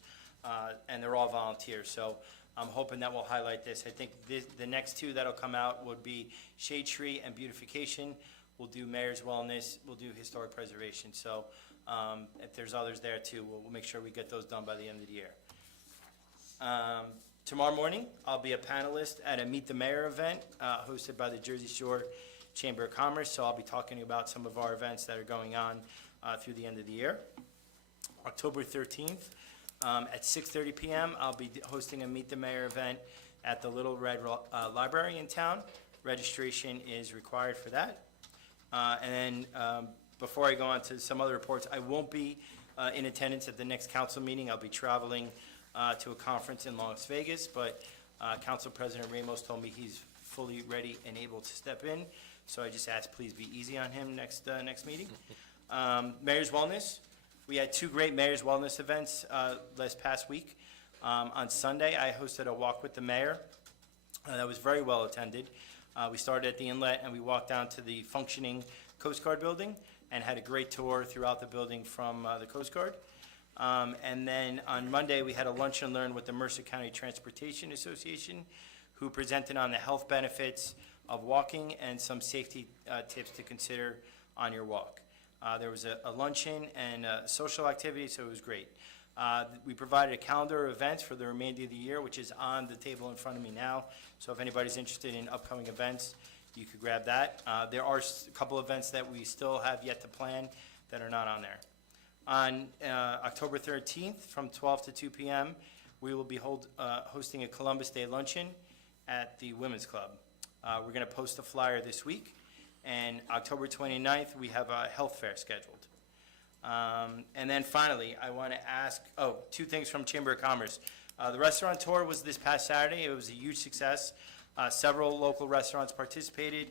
and they're all volunteers. So I'm hoping that will highlight this. I think the next two that'll come out would be Shade Tree and Beautification. We'll do Mayor's Wellness, we'll do Historic Preservation. So if there's others there too, we'll make sure we get those done by the end of the year. Tomorrow morning, I'll be a panelist at a Meet the Mayor event hosted by the Jersey Shore Chamber of Commerce. So I'll be talking about some of our events that are going on through the end of the year. October 13th, at 6:30 p.m., I'll be hosting a Meet the Mayor event at the Little Red Library in town. Registration is required for that. And then before I go on to some other reports, I won't be in attendance at the next council meeting. I'll be traveling to a conference in Las Vegas, but Council President Ramos told me he's fully ready and able to step in. So I just ask, please be easy on him next meeting. Mayor's Wellness. We had two great Mayor's Wellness events this past week. On Sunday, I hosted a walk with the mayor that was very well attended. We started at the inlet and we walked down to the functioning Coast Guard building and had a great tour throughout the building from the Coast Guard. And then on Monday, we had a lunch and learn with the Mercer County Transportation Association, who presented on the health benefits of walking and some safety tips to consider on your walk. There was a luncheon and a social activity, so it was great. We provided a calendar of events for the remainder of the year, which is on the table in front of me now. So if anybody's interested in upcoming events, you could grab that. There are a couple events that we still have yet to plan that are not on there. On October 13th, from 12 to 2 p.m., we will be hosting a Columbus Day luncheon at the Women's Club. We're going to post a flyer this week. And October 29th, we have a health fair scheduled. And then finally, I want to ask, two things from Chamber of Commerce. The restaurant tour was this past Saturday. It was a huge success. Several local restaurants participated.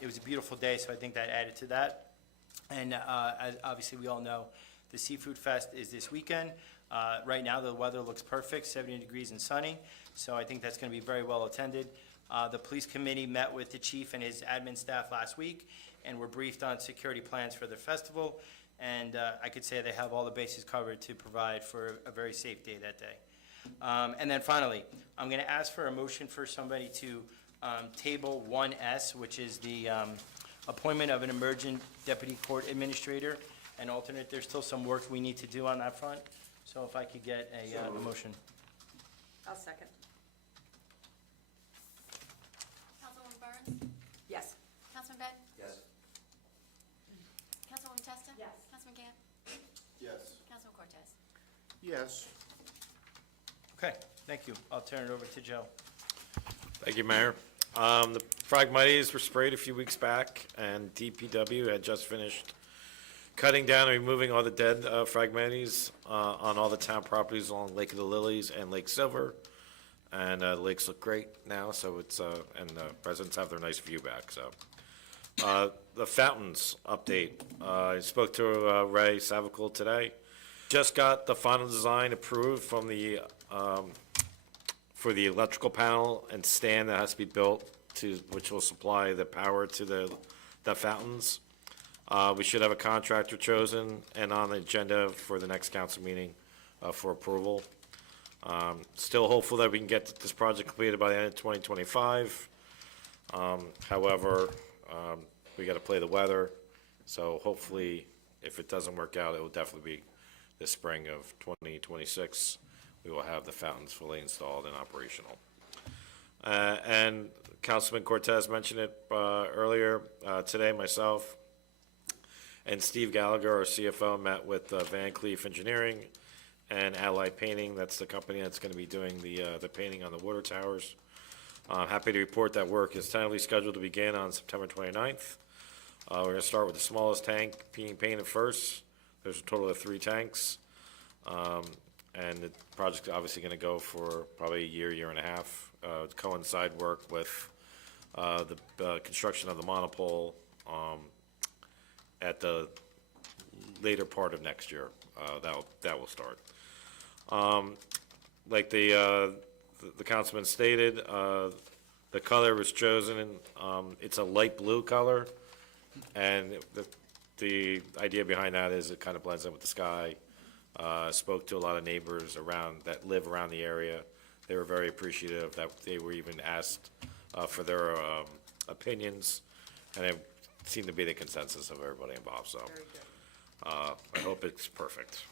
It was a beautiful day, so I think that added to that. And as obviously we all know, the Seafood Fest is this weekend. Right now, the weather looks perfect, 70 degrees and sunny. So I think that's going to be very well attended. The police committee met with the chief and his admin staff last week and were briefed on security plans for the festival. And I could say they have all the bases covered to provide for a very safe day that day. And then finally, I'm going to ask for a motion for somebody to table 1S, which is the appointment of an emergent deputy court administrator and alternate. There's still some work we need to do on that front. So if I could get a motion. I'll second. Councilwoman Burns? Yes. Councilman Beck? Yes. Councilwoman Testa? Yes. Councilman Gann? Yes. Councilman Cortez? Yes. Okay, thank you. I'll turn it over to Joe. Thank you, Mayor. The Phragmites were sprayed a few weeks back, and DPW had just finished cutting down and removing all the dead Phragmites on all the town properties along Lake of the Lilies and Lake Silver. And the lakes look great now, so it's, and residents have their nice view back, so. The fountains update. I spoke to Ray Savicle today. Just got the final design approved from the, for the electrical panel and stand that has to be built to, which will supply the power to the fountains. We should have a contractor chosen and on the agenda for the next council meeting for approval. Still hopeful that we can get this project completed by the end of 2025. However, we got to play the weather, so hopefully if it doesn't work out, it will definitely be the spring of 2026. We will have the fountains fully installed and operational. And Councilman Cortez mentioned it earlier today, myself and Steve Gallagher, our CFO, met with Van Cleef Engineering and Allied Painting. That's the company that's going to be doing the painting on the water towers. I'm happy to report that work is tentatively scheduled to begin on September 29th. We're going to start with the smallest tank being painted first. There's a total of 3 tanks. And the project's obviously going to go for probably a year and a half. Coincide work with the construction of the monopole at the later part of next year. That will start. Like the councilman stated, the color was chosen. It's a light blue color, and the idea behind that is it kind of blends in with the sky. Spoke to a lot of neighbors that live around the area. They were very appreciative that they were even asked for their opinions, and it seemed to be the consensus of everybody involved. So I hope it's perfect,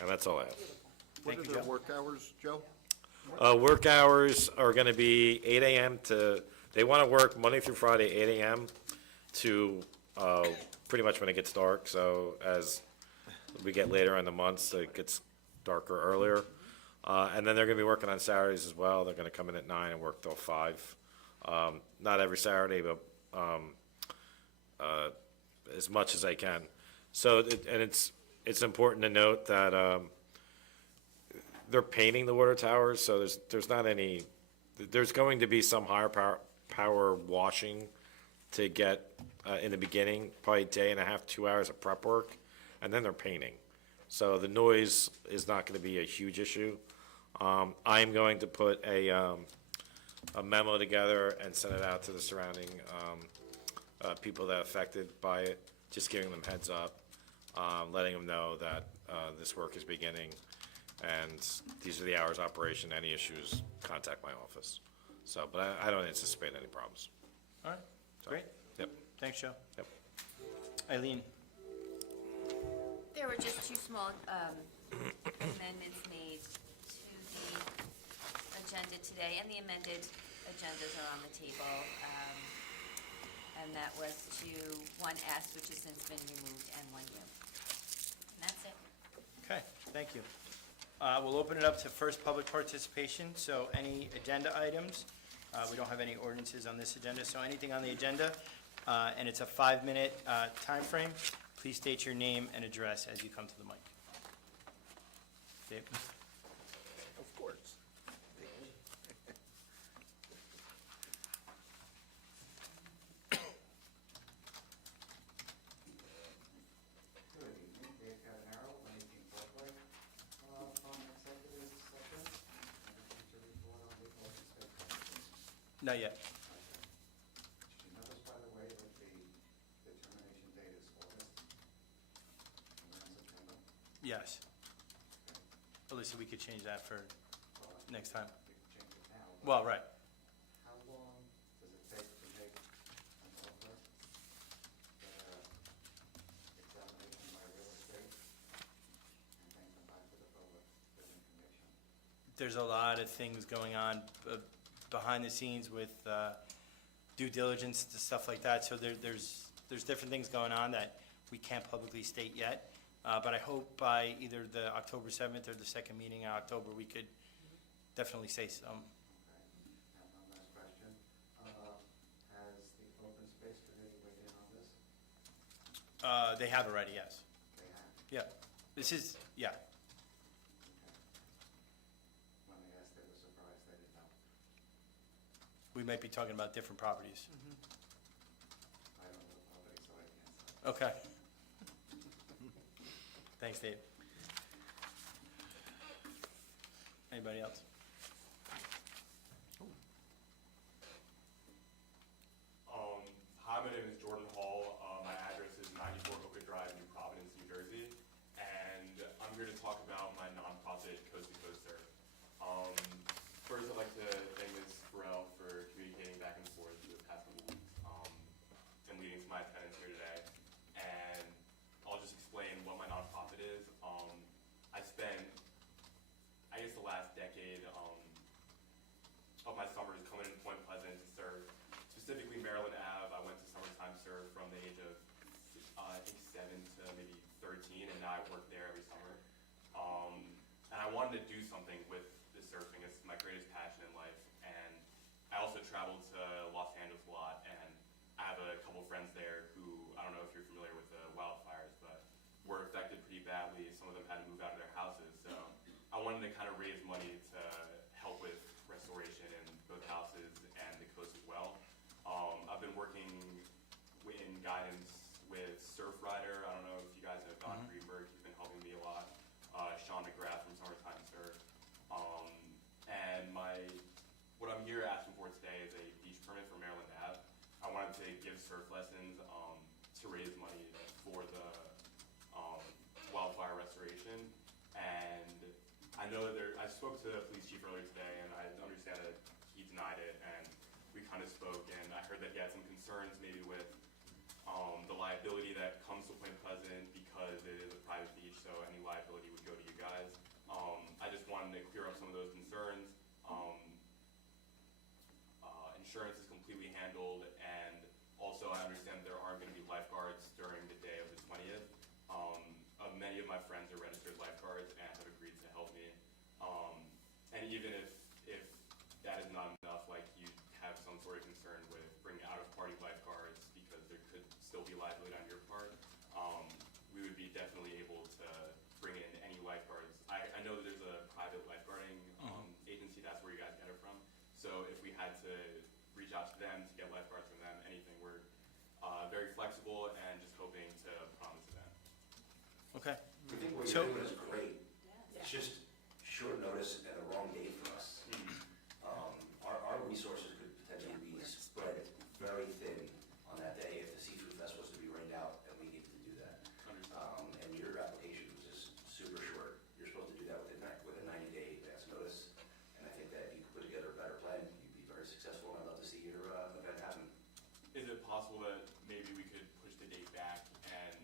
and that's all I have. What are Thank you, their Joe. work hours, Joe? Work hours are going to be 8 a.m. They want to work Monday through Friday, 8 a.m. to pretty much when it gets dark. So as we get later in the months, it gets darker earlier. And then they're going to be working on Saturdays as well. They're going to come in at 9 and work till 5. Not every Saturday, but as much as they can. So, it's important to note that they're painting the water towers, so there's not any, there's going to be some higher power washing to get in the beginning, probably a day and a half, 2 hours of prep work, and then they're painting. So the noise is not going to be a huge issue. I'm going to put a memo together and send it out to the surrounding people that are affected by it, just giving them heads up, letting them know that this work is beginning, and these are the hours of operation. Any issues, contact my office. So, but I don't anticipate any problems. All right, great. Yep. Thanks, Joe. Yep. Eileen? There were just 2 small amendments made to the agenda today, and the amended agendas are on the table. And that was to 1S, which has since been removed, and 1U. And that's it. Okay, thank you. We'll open it up to first public participation, so any agenda items. We don't have any ordinances on this agenda, so anything on the agenda, and it's a 5-minute time frame. Please state your name and address as you come to the mic. Dave? Of course. Good evening, Dave Cavanero, 118 Broadway. From executive session, anything to report on the open space? Not yet. Did you notice, by the way, that the termination date is August? And we're in September? Yes. Alyssa, we could change that for Well, next time. we can change it now. but Well, right. How long does it take to make an offer? Examination by real estate, and then come back to the public building commission? There's a lot of things going on behind the scenes with due diligence and stuff like that, so there's different things going on that we can't publicly state yet. But I hope by either the October 7th or the second meeting in October, we could definitely say some. Okay. And one last question. Has the open space committee weighed in on this? They have already, yes. They have. Yeah. This is, yeah. Okay. When they asked, they were surprised they didn't know. We might be talking about different properties. I don't know the property, so I can't say. Okay. Thanks, Dave. Anybody else? Hi, my name is Jordan Hall. My address is 94 Oakwood Drive, New Providence, New Jersey. And I'm here to talk about my nonprofit Coast to Coaster. First, I'd like to thank Ms. Burrell for communicating back and forth for the past couple weeks and leading to my attendance here today. And I'll just explain I wanted to do something with the surfing. It's my greatest passion in life. And I also traveled to Los Angeles a lot, and I have a couple friends there who, I don't know if you're familiar with the wildfires, but were affected pretty badly. Some of them had to move out of their houses. So I wanted to kind of raise money to help with restoration in both houses and the coast as well. I've been working in guidance with Surf Rider. I don't know if you guys know Don Greenberg. He's been helping me a lot. Sean McGrath from Summertime Surf. And what I'm here asking for today is a beach permit for Maryland Ave. I wanted to give surf lessons to raise money for the wildfire restoration. And I know that I spoke to the police chief earlier today, and I understand that he denied it, and we kind of spoke, and I heard that he had some concerns maybe with the liability that comes to Point Pleasant because it is a private beach, so any liability would go to you guys. I just wanted to clear up some of those concerns. Insurance is completely handled, and also I understand there aren't going to be lifeguards during the day of the 20th. Many of my friends are registered lifeguards and have agreed to help me. And even if that is not enough, like you have some sort of concern with bringing out-of-party lifeguards because there could still be liability on your part, we would be definitely able to bring in any lifeguards. I know that there's a private lifeguarding agency, that's where you guys get it from. So if we had to reach out to them to get lifeguards from them, anything, we're very flexible and just hoping to put on this event. Okay. We think what So- you're doing is great. It's just short notice and the wrong date for us. Our resources could potentially be spread very thin on that day if the seafood fest was to be rained out and we needed to do that. And your application was just super short. You're supposed to do that with a 90-day advance notice. And I think that if you could put together a better plan, you'd be very successful, and I'd love to see your event happen. Is it possible that maybe we could push the date back and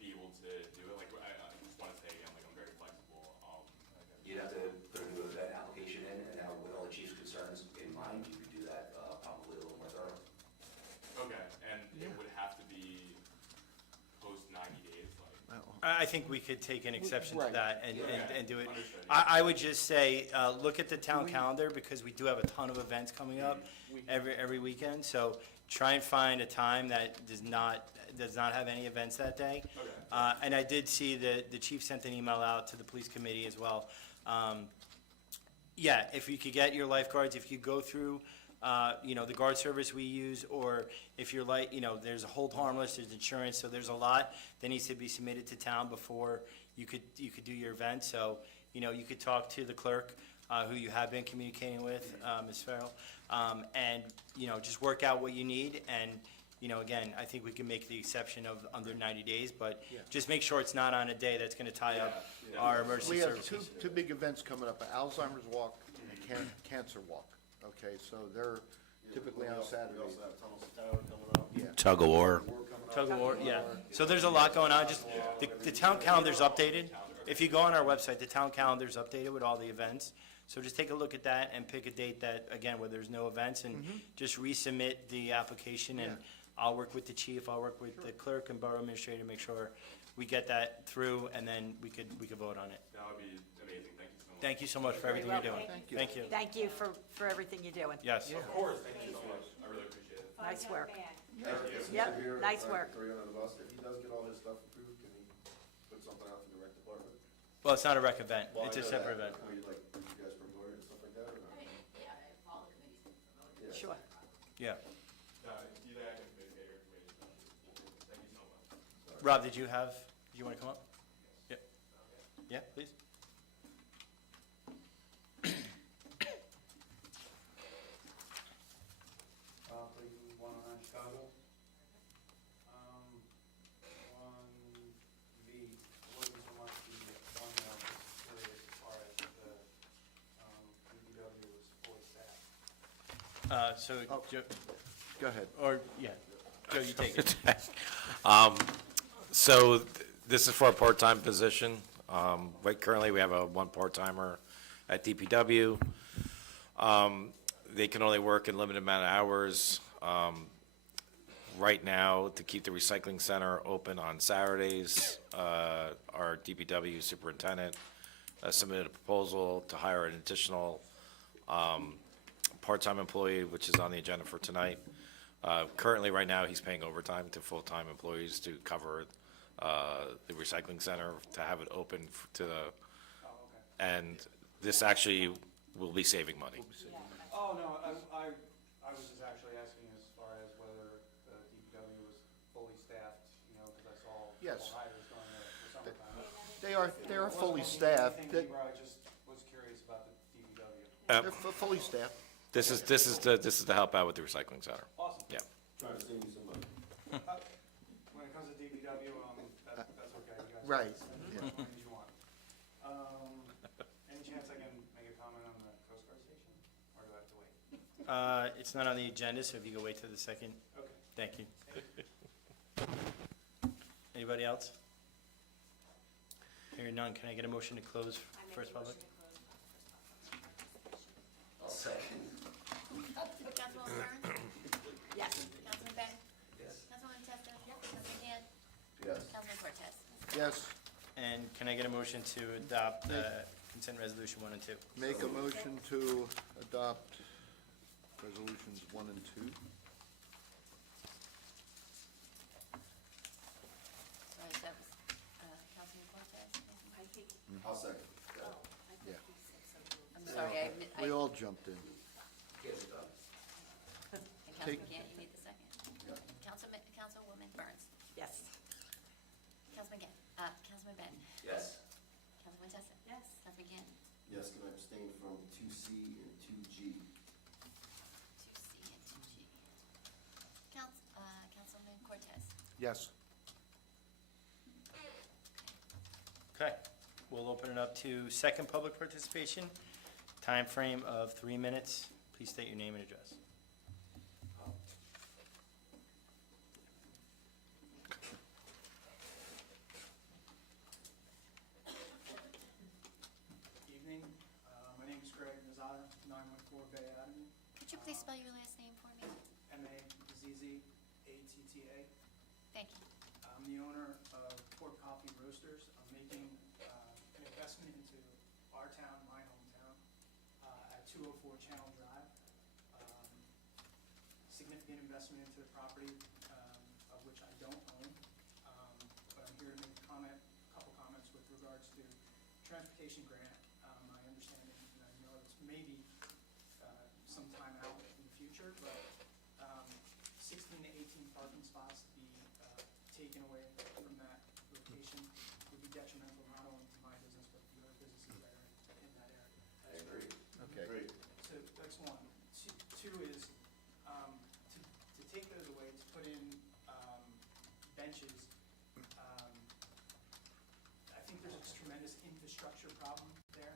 be able to do it? Like, I just want to say again, like, I'm very flexible. You'd have to put a new event application in, and now with all the chief's concerns in mind, you could do that probably a little more thorough. Okay, and it would have to be post 90 days, like, I think we could take an exception to Right. that and do it. Understood. I would just say, look at the town calendar, because we do have a ton of events coming up every weekend. So try and find a time that does not have any events that day. Okay. And I did see that the chief sent an email out to the police committee as well. Yeah, if you could get your lifeguards, if you go through, the guard service we use, or if you're there's a hold harmless, there's insurance, so there's a lot that needs to be submitted to town before you could do your event. So, you could talk to the clerk, who you have been communicating with, Ms. Farrell, and, just work out what you need. And, again, I think we can make the exception of under 90 days, but just make sure it's not on a day that's gonna tie up our emergency We have services. two big events coming up, Alzheimer's Walk and Cancer Walk, okay? So they're typically on We Saturdays. also have Tunnels to Tower coming up. Yeah. Tug of war. Tug of war, yeah. So there's a lot going on, just, the town calendar's updated. If you go on our website, the town calendar's updated with all the events. So just take a look at that and pick a date that, again, where there's no events, and just resubmit the application, and I'll work with the chief, I'll work with the clerk and borough administrator to make sure we get that through, and then we could vote on it. that would be amazing. Thank you so much. Thank you so much for everything you're doing. Thank you. Thank you. Thank you for everything you're doing. Yes. Of course, thank you so much. I really appreciate it. Nice work. Yep, nice work. Throw you under the bus. If he does get all his stuff approved, can he put something out to the rec department? Well, it's not a rec event, Well, it's I a know separate that, event. but you guys promote it and stuff like that, or not? Sure. Yeah. You guys can communicate your information. Thank you so much. Rob, did you want to come up? Yeah. Yeah, please. Please, 109 Chicago. 1B, wasn't so much the one that was curious as far as the DPW was fully staffed. So, Oh. Joe, Go ahead. or, yeah, Joe, you take it. So this is for a part-time position. Right, currently, we have one part-timer at DPW. They can only work a limited amount of hours. Right now, to keep the recycling center open on Saturdays, our DPW superintendent submitted a proposal to hire an additional part-time employee, which is on the agenda for tonight. Currently, right now, he's paying overtime to full-time employees to cover the recycling center, to have it open to the, Oh, okay. and this actually will be saving money. Oh, no, I was just actually asking as far as whether the DPW was fully staffed, you know, because I saw a Yes. couple hires going there for summertime. They are It wasn't fully looking at staffed. anything, Leroy, I just was curious about the DPW. They're fully staffed. This is to help out with the recycling center. Awesome. Yeah. Trying to save you some money. When it comes to DPW, that's okay, you guys. Right. Spend as much money as you want. Any chance I can make a comment on the Coast Guard station, or do I have to wait? It's not on the agenda, so if you go wait till the second, Okay. thank you. Anybody else? Hearing none, can I get a motion to close I make first a public? motion to close first public participation. I'll second. Councilwoman Burns? Yes. Councilman Ben? Yes. Councilwoman Testa? Councilman Gann? Yes. Councilman Cortez? Yes, And can I get a motion to adopt consent resolution 1 and 2? make a motion to adopt resolutions 1 and 2. Sorry, that was, Councilman Cortez? I think, I'll second. oh, I Yeah. thought he said something. I'm sorry, We all jumped in. Get it done. And Take- Councilman Gann, you need the second. Councilwoman Burns? Yes. Councilman Gann? Councilman Ben? Yes. Councilwoman Testa? Yes. Councilman Gann? Yes, can I abstain from 2C and 2G? 2C and 2G. Councilman Cortez? Yes. Okay, we'll open it up to second public participation. Time frame of 3 minutes. Please state your name and address. Evening, my name is Greg Nazada, 914 Bay Avenue, Could you please spell your last name for me? MAZZATTA. Thank you. I'm the owner of Port Coffee Roasters. I'm making an investment into our town, my hometown, at 204 Channel Drive. Significant investment into the property, of which I don't own. But I'm here to make a couple comments with regards to transportation grant. My understanding, and I know it's maybe some time out in the future, but 16 to 18 parking spots to be taken away from that location would be detrimental not only to my business, but the other businesses that are in that area. I agree. Okay. Great. So that's one. Two is, to take those away, to put in benches. I think there's a tremendous infrastructure problem there,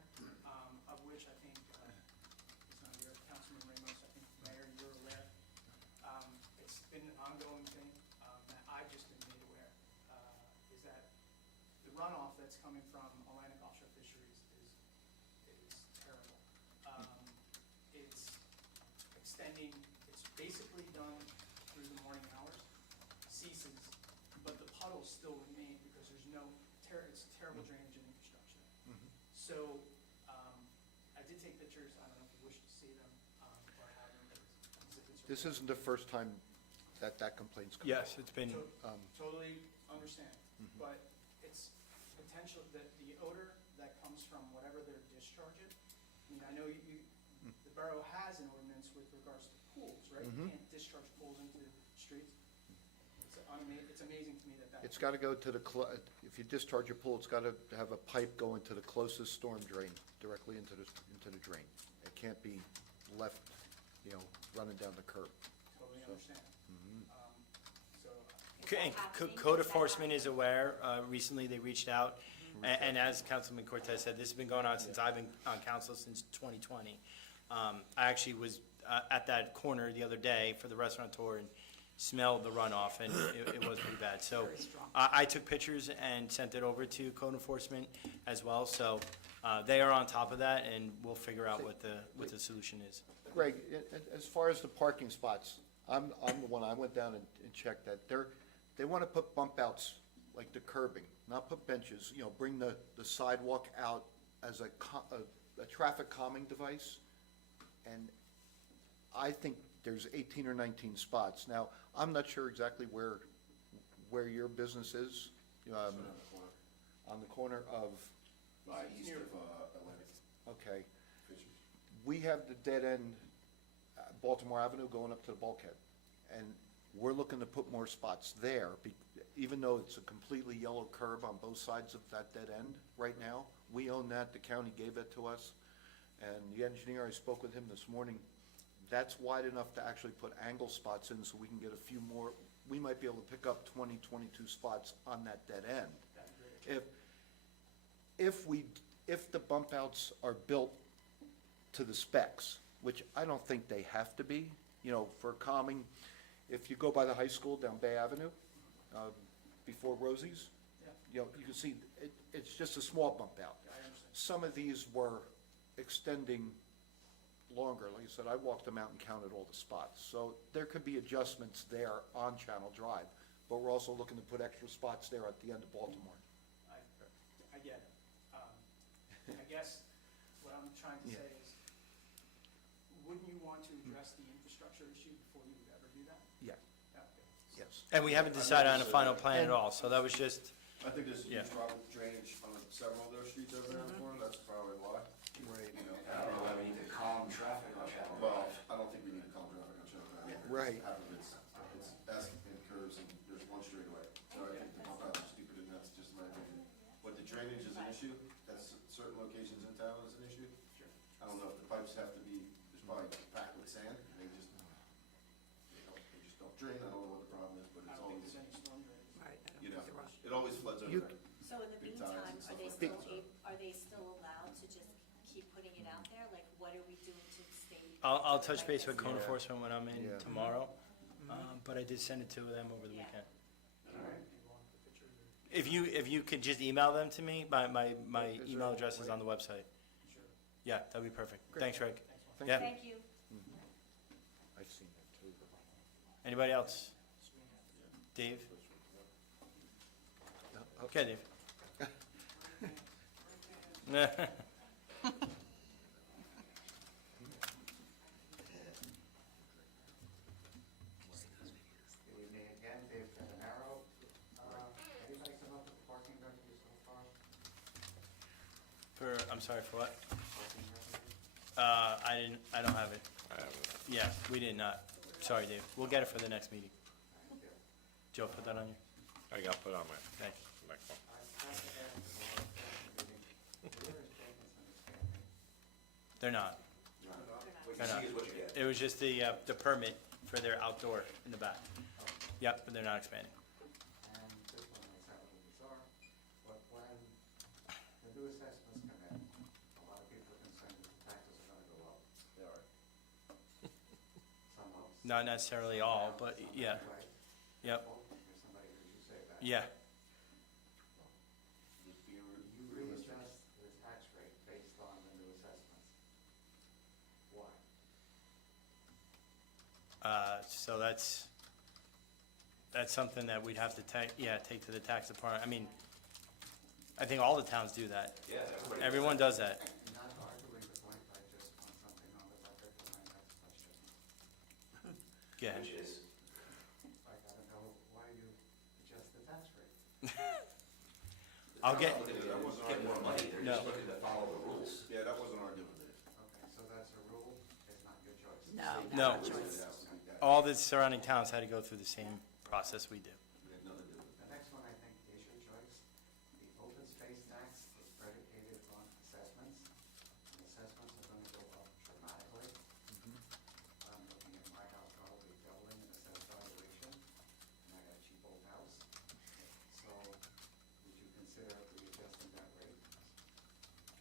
of which I think, it's not your Councilman Ramos, I think Mayor, you're aware. It's been an ongoing thing that I've just been made aware, is that the runoff that's coming from Atlantic Offshore Fisheries is terrible. It's extending, it's basically done through the morning hours, ceases, but the puddles still remain because there's no, it's terrible drainage and infrastructure. So, I did take pictures, I don't know if you wish to see them, or have them, but it's. This isn't the first time that complaint's come. Yes, it's been, Totally understand, but it's potential, that the odor that comes from whatever they're discharging, I mean, I know the borough has an ordinance with regards to pools, right? You can't discharge pools into streets. It's amazing to me that. It's got to go to if you discharge your pool, it's got to have a pipe going to the closest storm drain, directly into the drain. It can't be left, running down the curb. Totally understand. So, Is that and happening? code Is that enforcement is happening? aware. Recently, they reached out. And as Councilman Cortez said, this has been going on since I've been on council since 2020. I actually was at that corner the other day for the restaurateur and smelled the runoff, and it was pretty bad. So Very strong. I took pictures and sent it over to code enforcement as well. So they are on top of that, and we'll figure out what the solution is. Greg, as far as the parking spots, I'm the one, I went down and checked that. They want to put bump outs, like the curbing, not put benches, bring the sidewalk out as a traffic calming device, and I think there's 18 or 19 spots. Now, I'm not sure exactly where your business is, on the corner of, East of Atlantic. okay. Fisher's. We have the dead end, Baltimore Avenue going up to the bulkhead, and we're looking to put more spots there, even though it's a completely yellow curb on both sides of that dead end right now. We own that, the county gave it to us, and the engineer, I spoke with him this morning, that's wide enough to actually put angle spots in, so we can get a few more, we might be able to pick up 20, 22 spots on that dead end. If the bump outs are built to the specs, which I don't think they have to be, for calming, if you go by the high school down Bay Avenue, before Rosie's, you can see, it's just a small bump out. Some of these were extending longer. Like I said, I walked them out and counted all the spots. So there could be adjustments there on Channel Drive, but we're also looking to put extra spots there at the end of Baltimore. I get it. I guess what I'm trying to say is, wouldn't you want to address the infrastructure issue before you would ever do that? Yeah, Okay. yes. And we haven't decided on a final plan at all, so that was just, I think there's Yeah. huge problem with drainage on several of those streets over there in the corner, that's probably why. Right. You know, I don't know why we need to calm traffic on Channel well, Drive. I don't think we need to calm traffic on Channel Drive. Right. Half of it's S and curves, and there's one straightaway. So I think the bump outs are stupid, and that's just my opinion. But the drainage is an issue, that's certain locations in town is an issue. I don't know if the pipes have to be, there's probably packed with sand, and they just don't drain, I don't know what the problem is, but I it's don't think always, there's any storm drainage. it always floods over You- there. So in the Big meantime, tires and are they stuff still, like that. are they still allowed to just keep putting it out there? Like, what are we doing to stay? I'll touch base with like code Yeah. enforcement when I'm in Yeah. tomorrow, but I did send it to them over the Yeah. weekend. You want the pictures or- If you could just email them to me, my Is there email a address is way? on the website. Sure. Yeah, that'd be perfect. Great. Thanks, Rick. Thanks, Mark. Thank Yeah. Thank you. I've seen that too. Anybody else? Dave? Okay, Dave. Good evening again, Dave Trentanaro. Anybody come up with the parking revenue so far? I'm sorry, for what? Parking revenue? I don't have it. I haven't. Yeah, we did not. Sorry, Dave. We'll get it for the next meeting. Thank you. Joe, put that on you. I got put on my Thanks. microphone. I have to ask the board after the meeting, where is Jenkins and his family? They're not. What Fair you enough. see is what you get. It was just the permit for their outdoor in the back. Yep, but they're not expanding. And this one is a little bizarre, but when the new assessments come in, a lot of people are concerned that the taxes are gonna go up. They are. Some homes. Not necessarily all, but Some yeah, anyway. yep, There's somebody who you say that. yeah. You readjust the tax rate based on the new assessments. Why? So that's something that we'd have to take to the tax department. I mean, I think all the towns do that. Yeah, everybody. Everyone does that. Not arguing the point, I just want something on the record for my next question. Go ahead. Which is, I gotta know why you adjust the tax rate. I'll get, they're not looking to get more money, they're No. just looking to follow the rules. Yeah, that wasn't our doing it. Okay, so that's a rule, it's not your choice. no, It has to be that. all the surrounding towns had to go through the same process we do. We had nothing to do with it. The next one, I think, is your choice. The open space tax is predicated on assessments. And assessments are gonna go up dramatically. I'm looking at my house probably doubling in assessed valuation, and I got a cheap old house. So, would you consider readjusting that rate?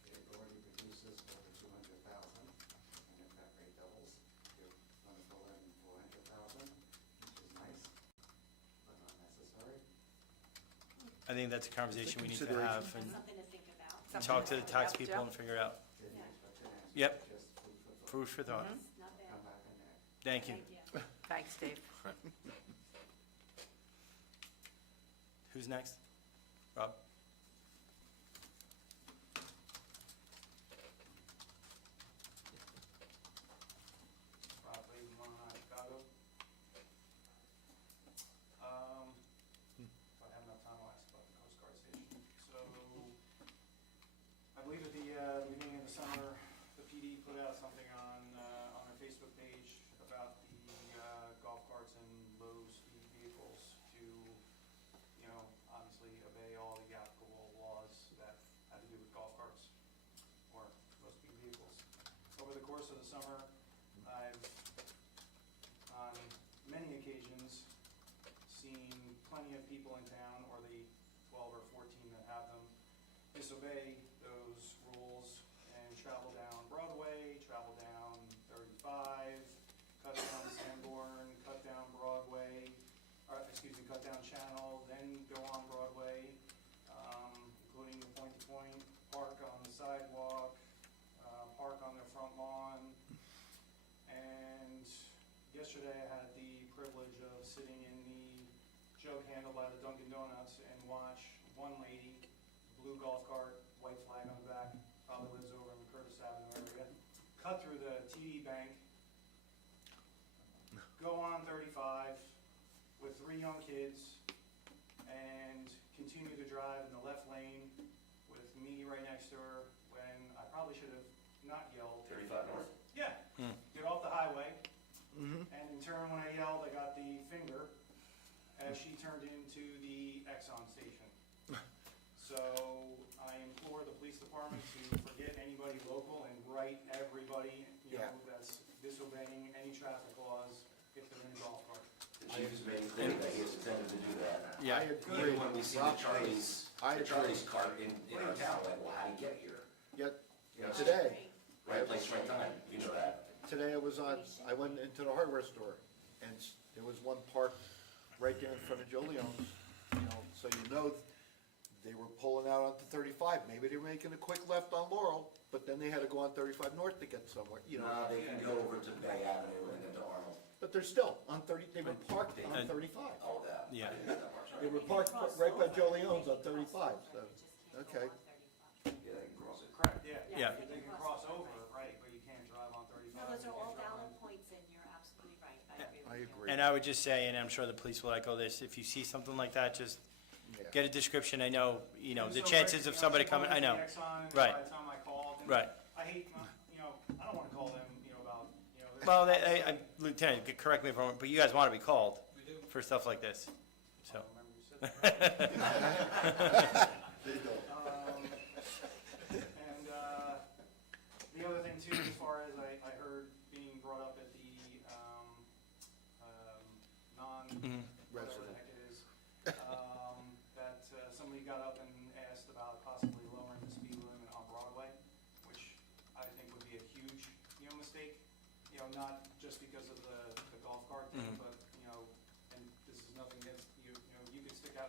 It already produces over 200,000, and if that rate doubles, you're gonna pull in 400,000, which is nice, but not necessary. I think that's a conversation we need to consideration. have and Something to think about. talk to the tax Yep, people yep. and figure out. Didn't expect an answer. Yep. Just food for thought. Food for thought. Not bad. Come back in there. Thank you. Thank you. Thanks, Dave. Who's next? Rob? put out something on our Facebook page about the golf carts and low speed vehicles to, obviously obey all the applicable laws that have to do with golf carts or low speed vehicles. Over the course of the summer, I've, on many occasions, seen plenty of people in town, or the 12 or 14 that have them, disobey those rules and travel down Broadway, travel down 35, cut down Sanborn, cut down Broadway, cut down Channel, then go on Broadway, including the point-to-point, park on the sidewalk, park on their front lawn. And yesterday I had the privilege of sitting in the jug handle by the Dunkin' Donuts and watch one lady, blue golf cart, white flag on the back, probably lives over in the Curtis Avenue area, cut through the TD Bank, go on 35 with 3 young kids, and continue to drive in the left lane with me right next to her when I probably should have not yelled. 35 north? Yeah, get off the highway, and in turn, when I yelled, I got the finger as she turned into the Exxon station. So I implore the police department to forget anybody local and write everybody, Yeah. that's disobeying any traffic laws if they're in a golf cart. The chief has made it clear that he has intended to do that. Yeah. I agree. Even when we see the Charlie's cart in our town, like, well, how do you get here? Yet, You know, today, Right place, right time, you know that. today I went into the hardware store, and there was one parked right there in front of Jolion's, so they were pulling out onto 35. Maybe they were making a quick left on Laurel, but then they had to go on 35 north to get somewhere, They can go over to Bay Avenue and then to Arnold, But they're still on 30, they were parked on And- 35. all that. Yeah. I didn't get that much, They right? were parked right by Jolion's on 35, so, okay. Yeah, they can cross it. Correct, yeah. Yeah. They can cross over, right, but you can't drive on 35. No, those you are all can't drive valid on- points, and you're absolutely right. I agree with I you. agree. And I would just say, and I'm sure the police will echo this, if you see something like that, just Yeah. get a description. I know, the So, chances right, of somebody she coming, called I know. the Exxon, and Right. By the time I called, and Right. I hate, I don't wanna call them, about, their- Well, Lieutenant, correct me if I'm wrong, but you guys want to be called for stuff like this, so. I don't remember who said that. They don't. And, the other thing too, as far as I heard being brought up at the, whatever the heck it is, that somebody got up and asked about possibly lowering the speed limit on Broadway, which I think would be a huge, mistake, not just because of the golf cart thing, but, and this is nothing against, you could stick a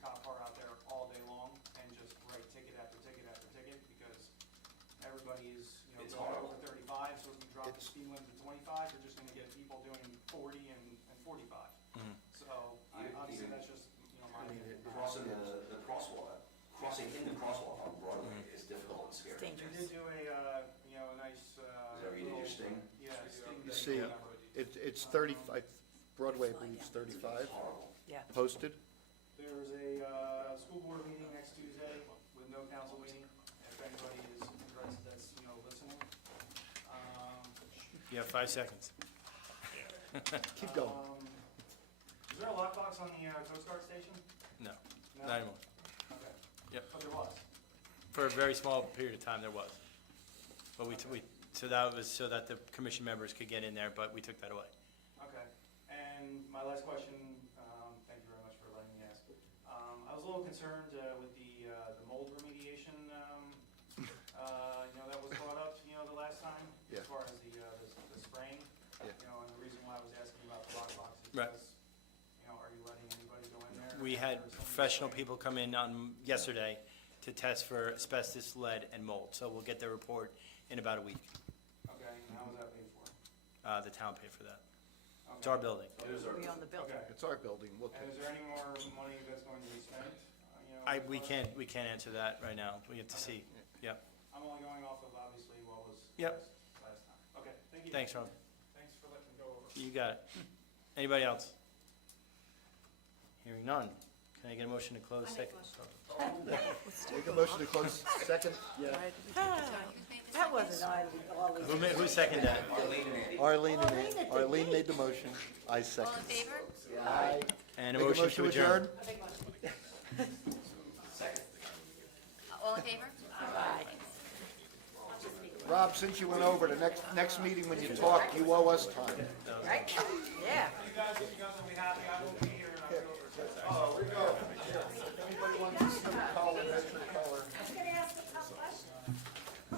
cop car out there all day long and just write ticket after ticket after ticket, because everybody is, It's going horrible. over 35, so if you drop the It's- speed limit to 25, you're just gonna get people doing 40 and 45. So, obviously, even- that's just, my I mean, opinion. Crossing the crosswalk, crossing in the crosswalk on Broadway is difficult and scary. It's They dangerous. did do a, nice, Is that where you did your sting? Yeah, sting. You day see, or whatever. it's 35, Broadway, I believe, it's 35 It's horrible. Yeah. posted. There's a school board meeting next Tuesday with no council meeting, if anybody is interested that's, listening. You have 5 seconds. Keep going. Is there a lockbox on the Coast Guard station? No, No? not anymore. Okay. Yep. But there was. For a very small period of time, there was. But so that was so that the commission members could get in there, but we took that away. Okay. And my last question, thank you very much for letting me ask. I was a little concerned with the mold remediation, that was brought up, the last time, Yeah. as far as the spraying. Yeah. And the reason why I was asking about the lockbox is Right. because, are you letting anybody go in there? We had Or somebody professional spraying? people come in on yesterday to test for asbestos, lead, and mold. So we'll get their report in about a week. Okay, and how was that paid for? The town paid for that. It's Okay. our building. We own the building. Okay. It's our building, we'll And take is there any more money that's going to be spent? As We far as- can't answer that right now. We have to see. Yep. I'm only going off of obviously what was Yep. last time. Okay, thank you. Thanks, Ron. Thanks for letting me go over. You got it. Anybody else? Hearing none. Can I get a motion to close second? Make a motion to close second? Yeah. That wasn't Arlene. Who seconded that? Arlene made the motion. I All second. in favor? Aye. And a Make motion to adjourn. All in favor? Rob, since you went over, the next meeting when you talk, you owe us time. Right? Yeah. You guys will be happy, I will be here in October. Oh, we go. Anybody want to see the Colin Metric?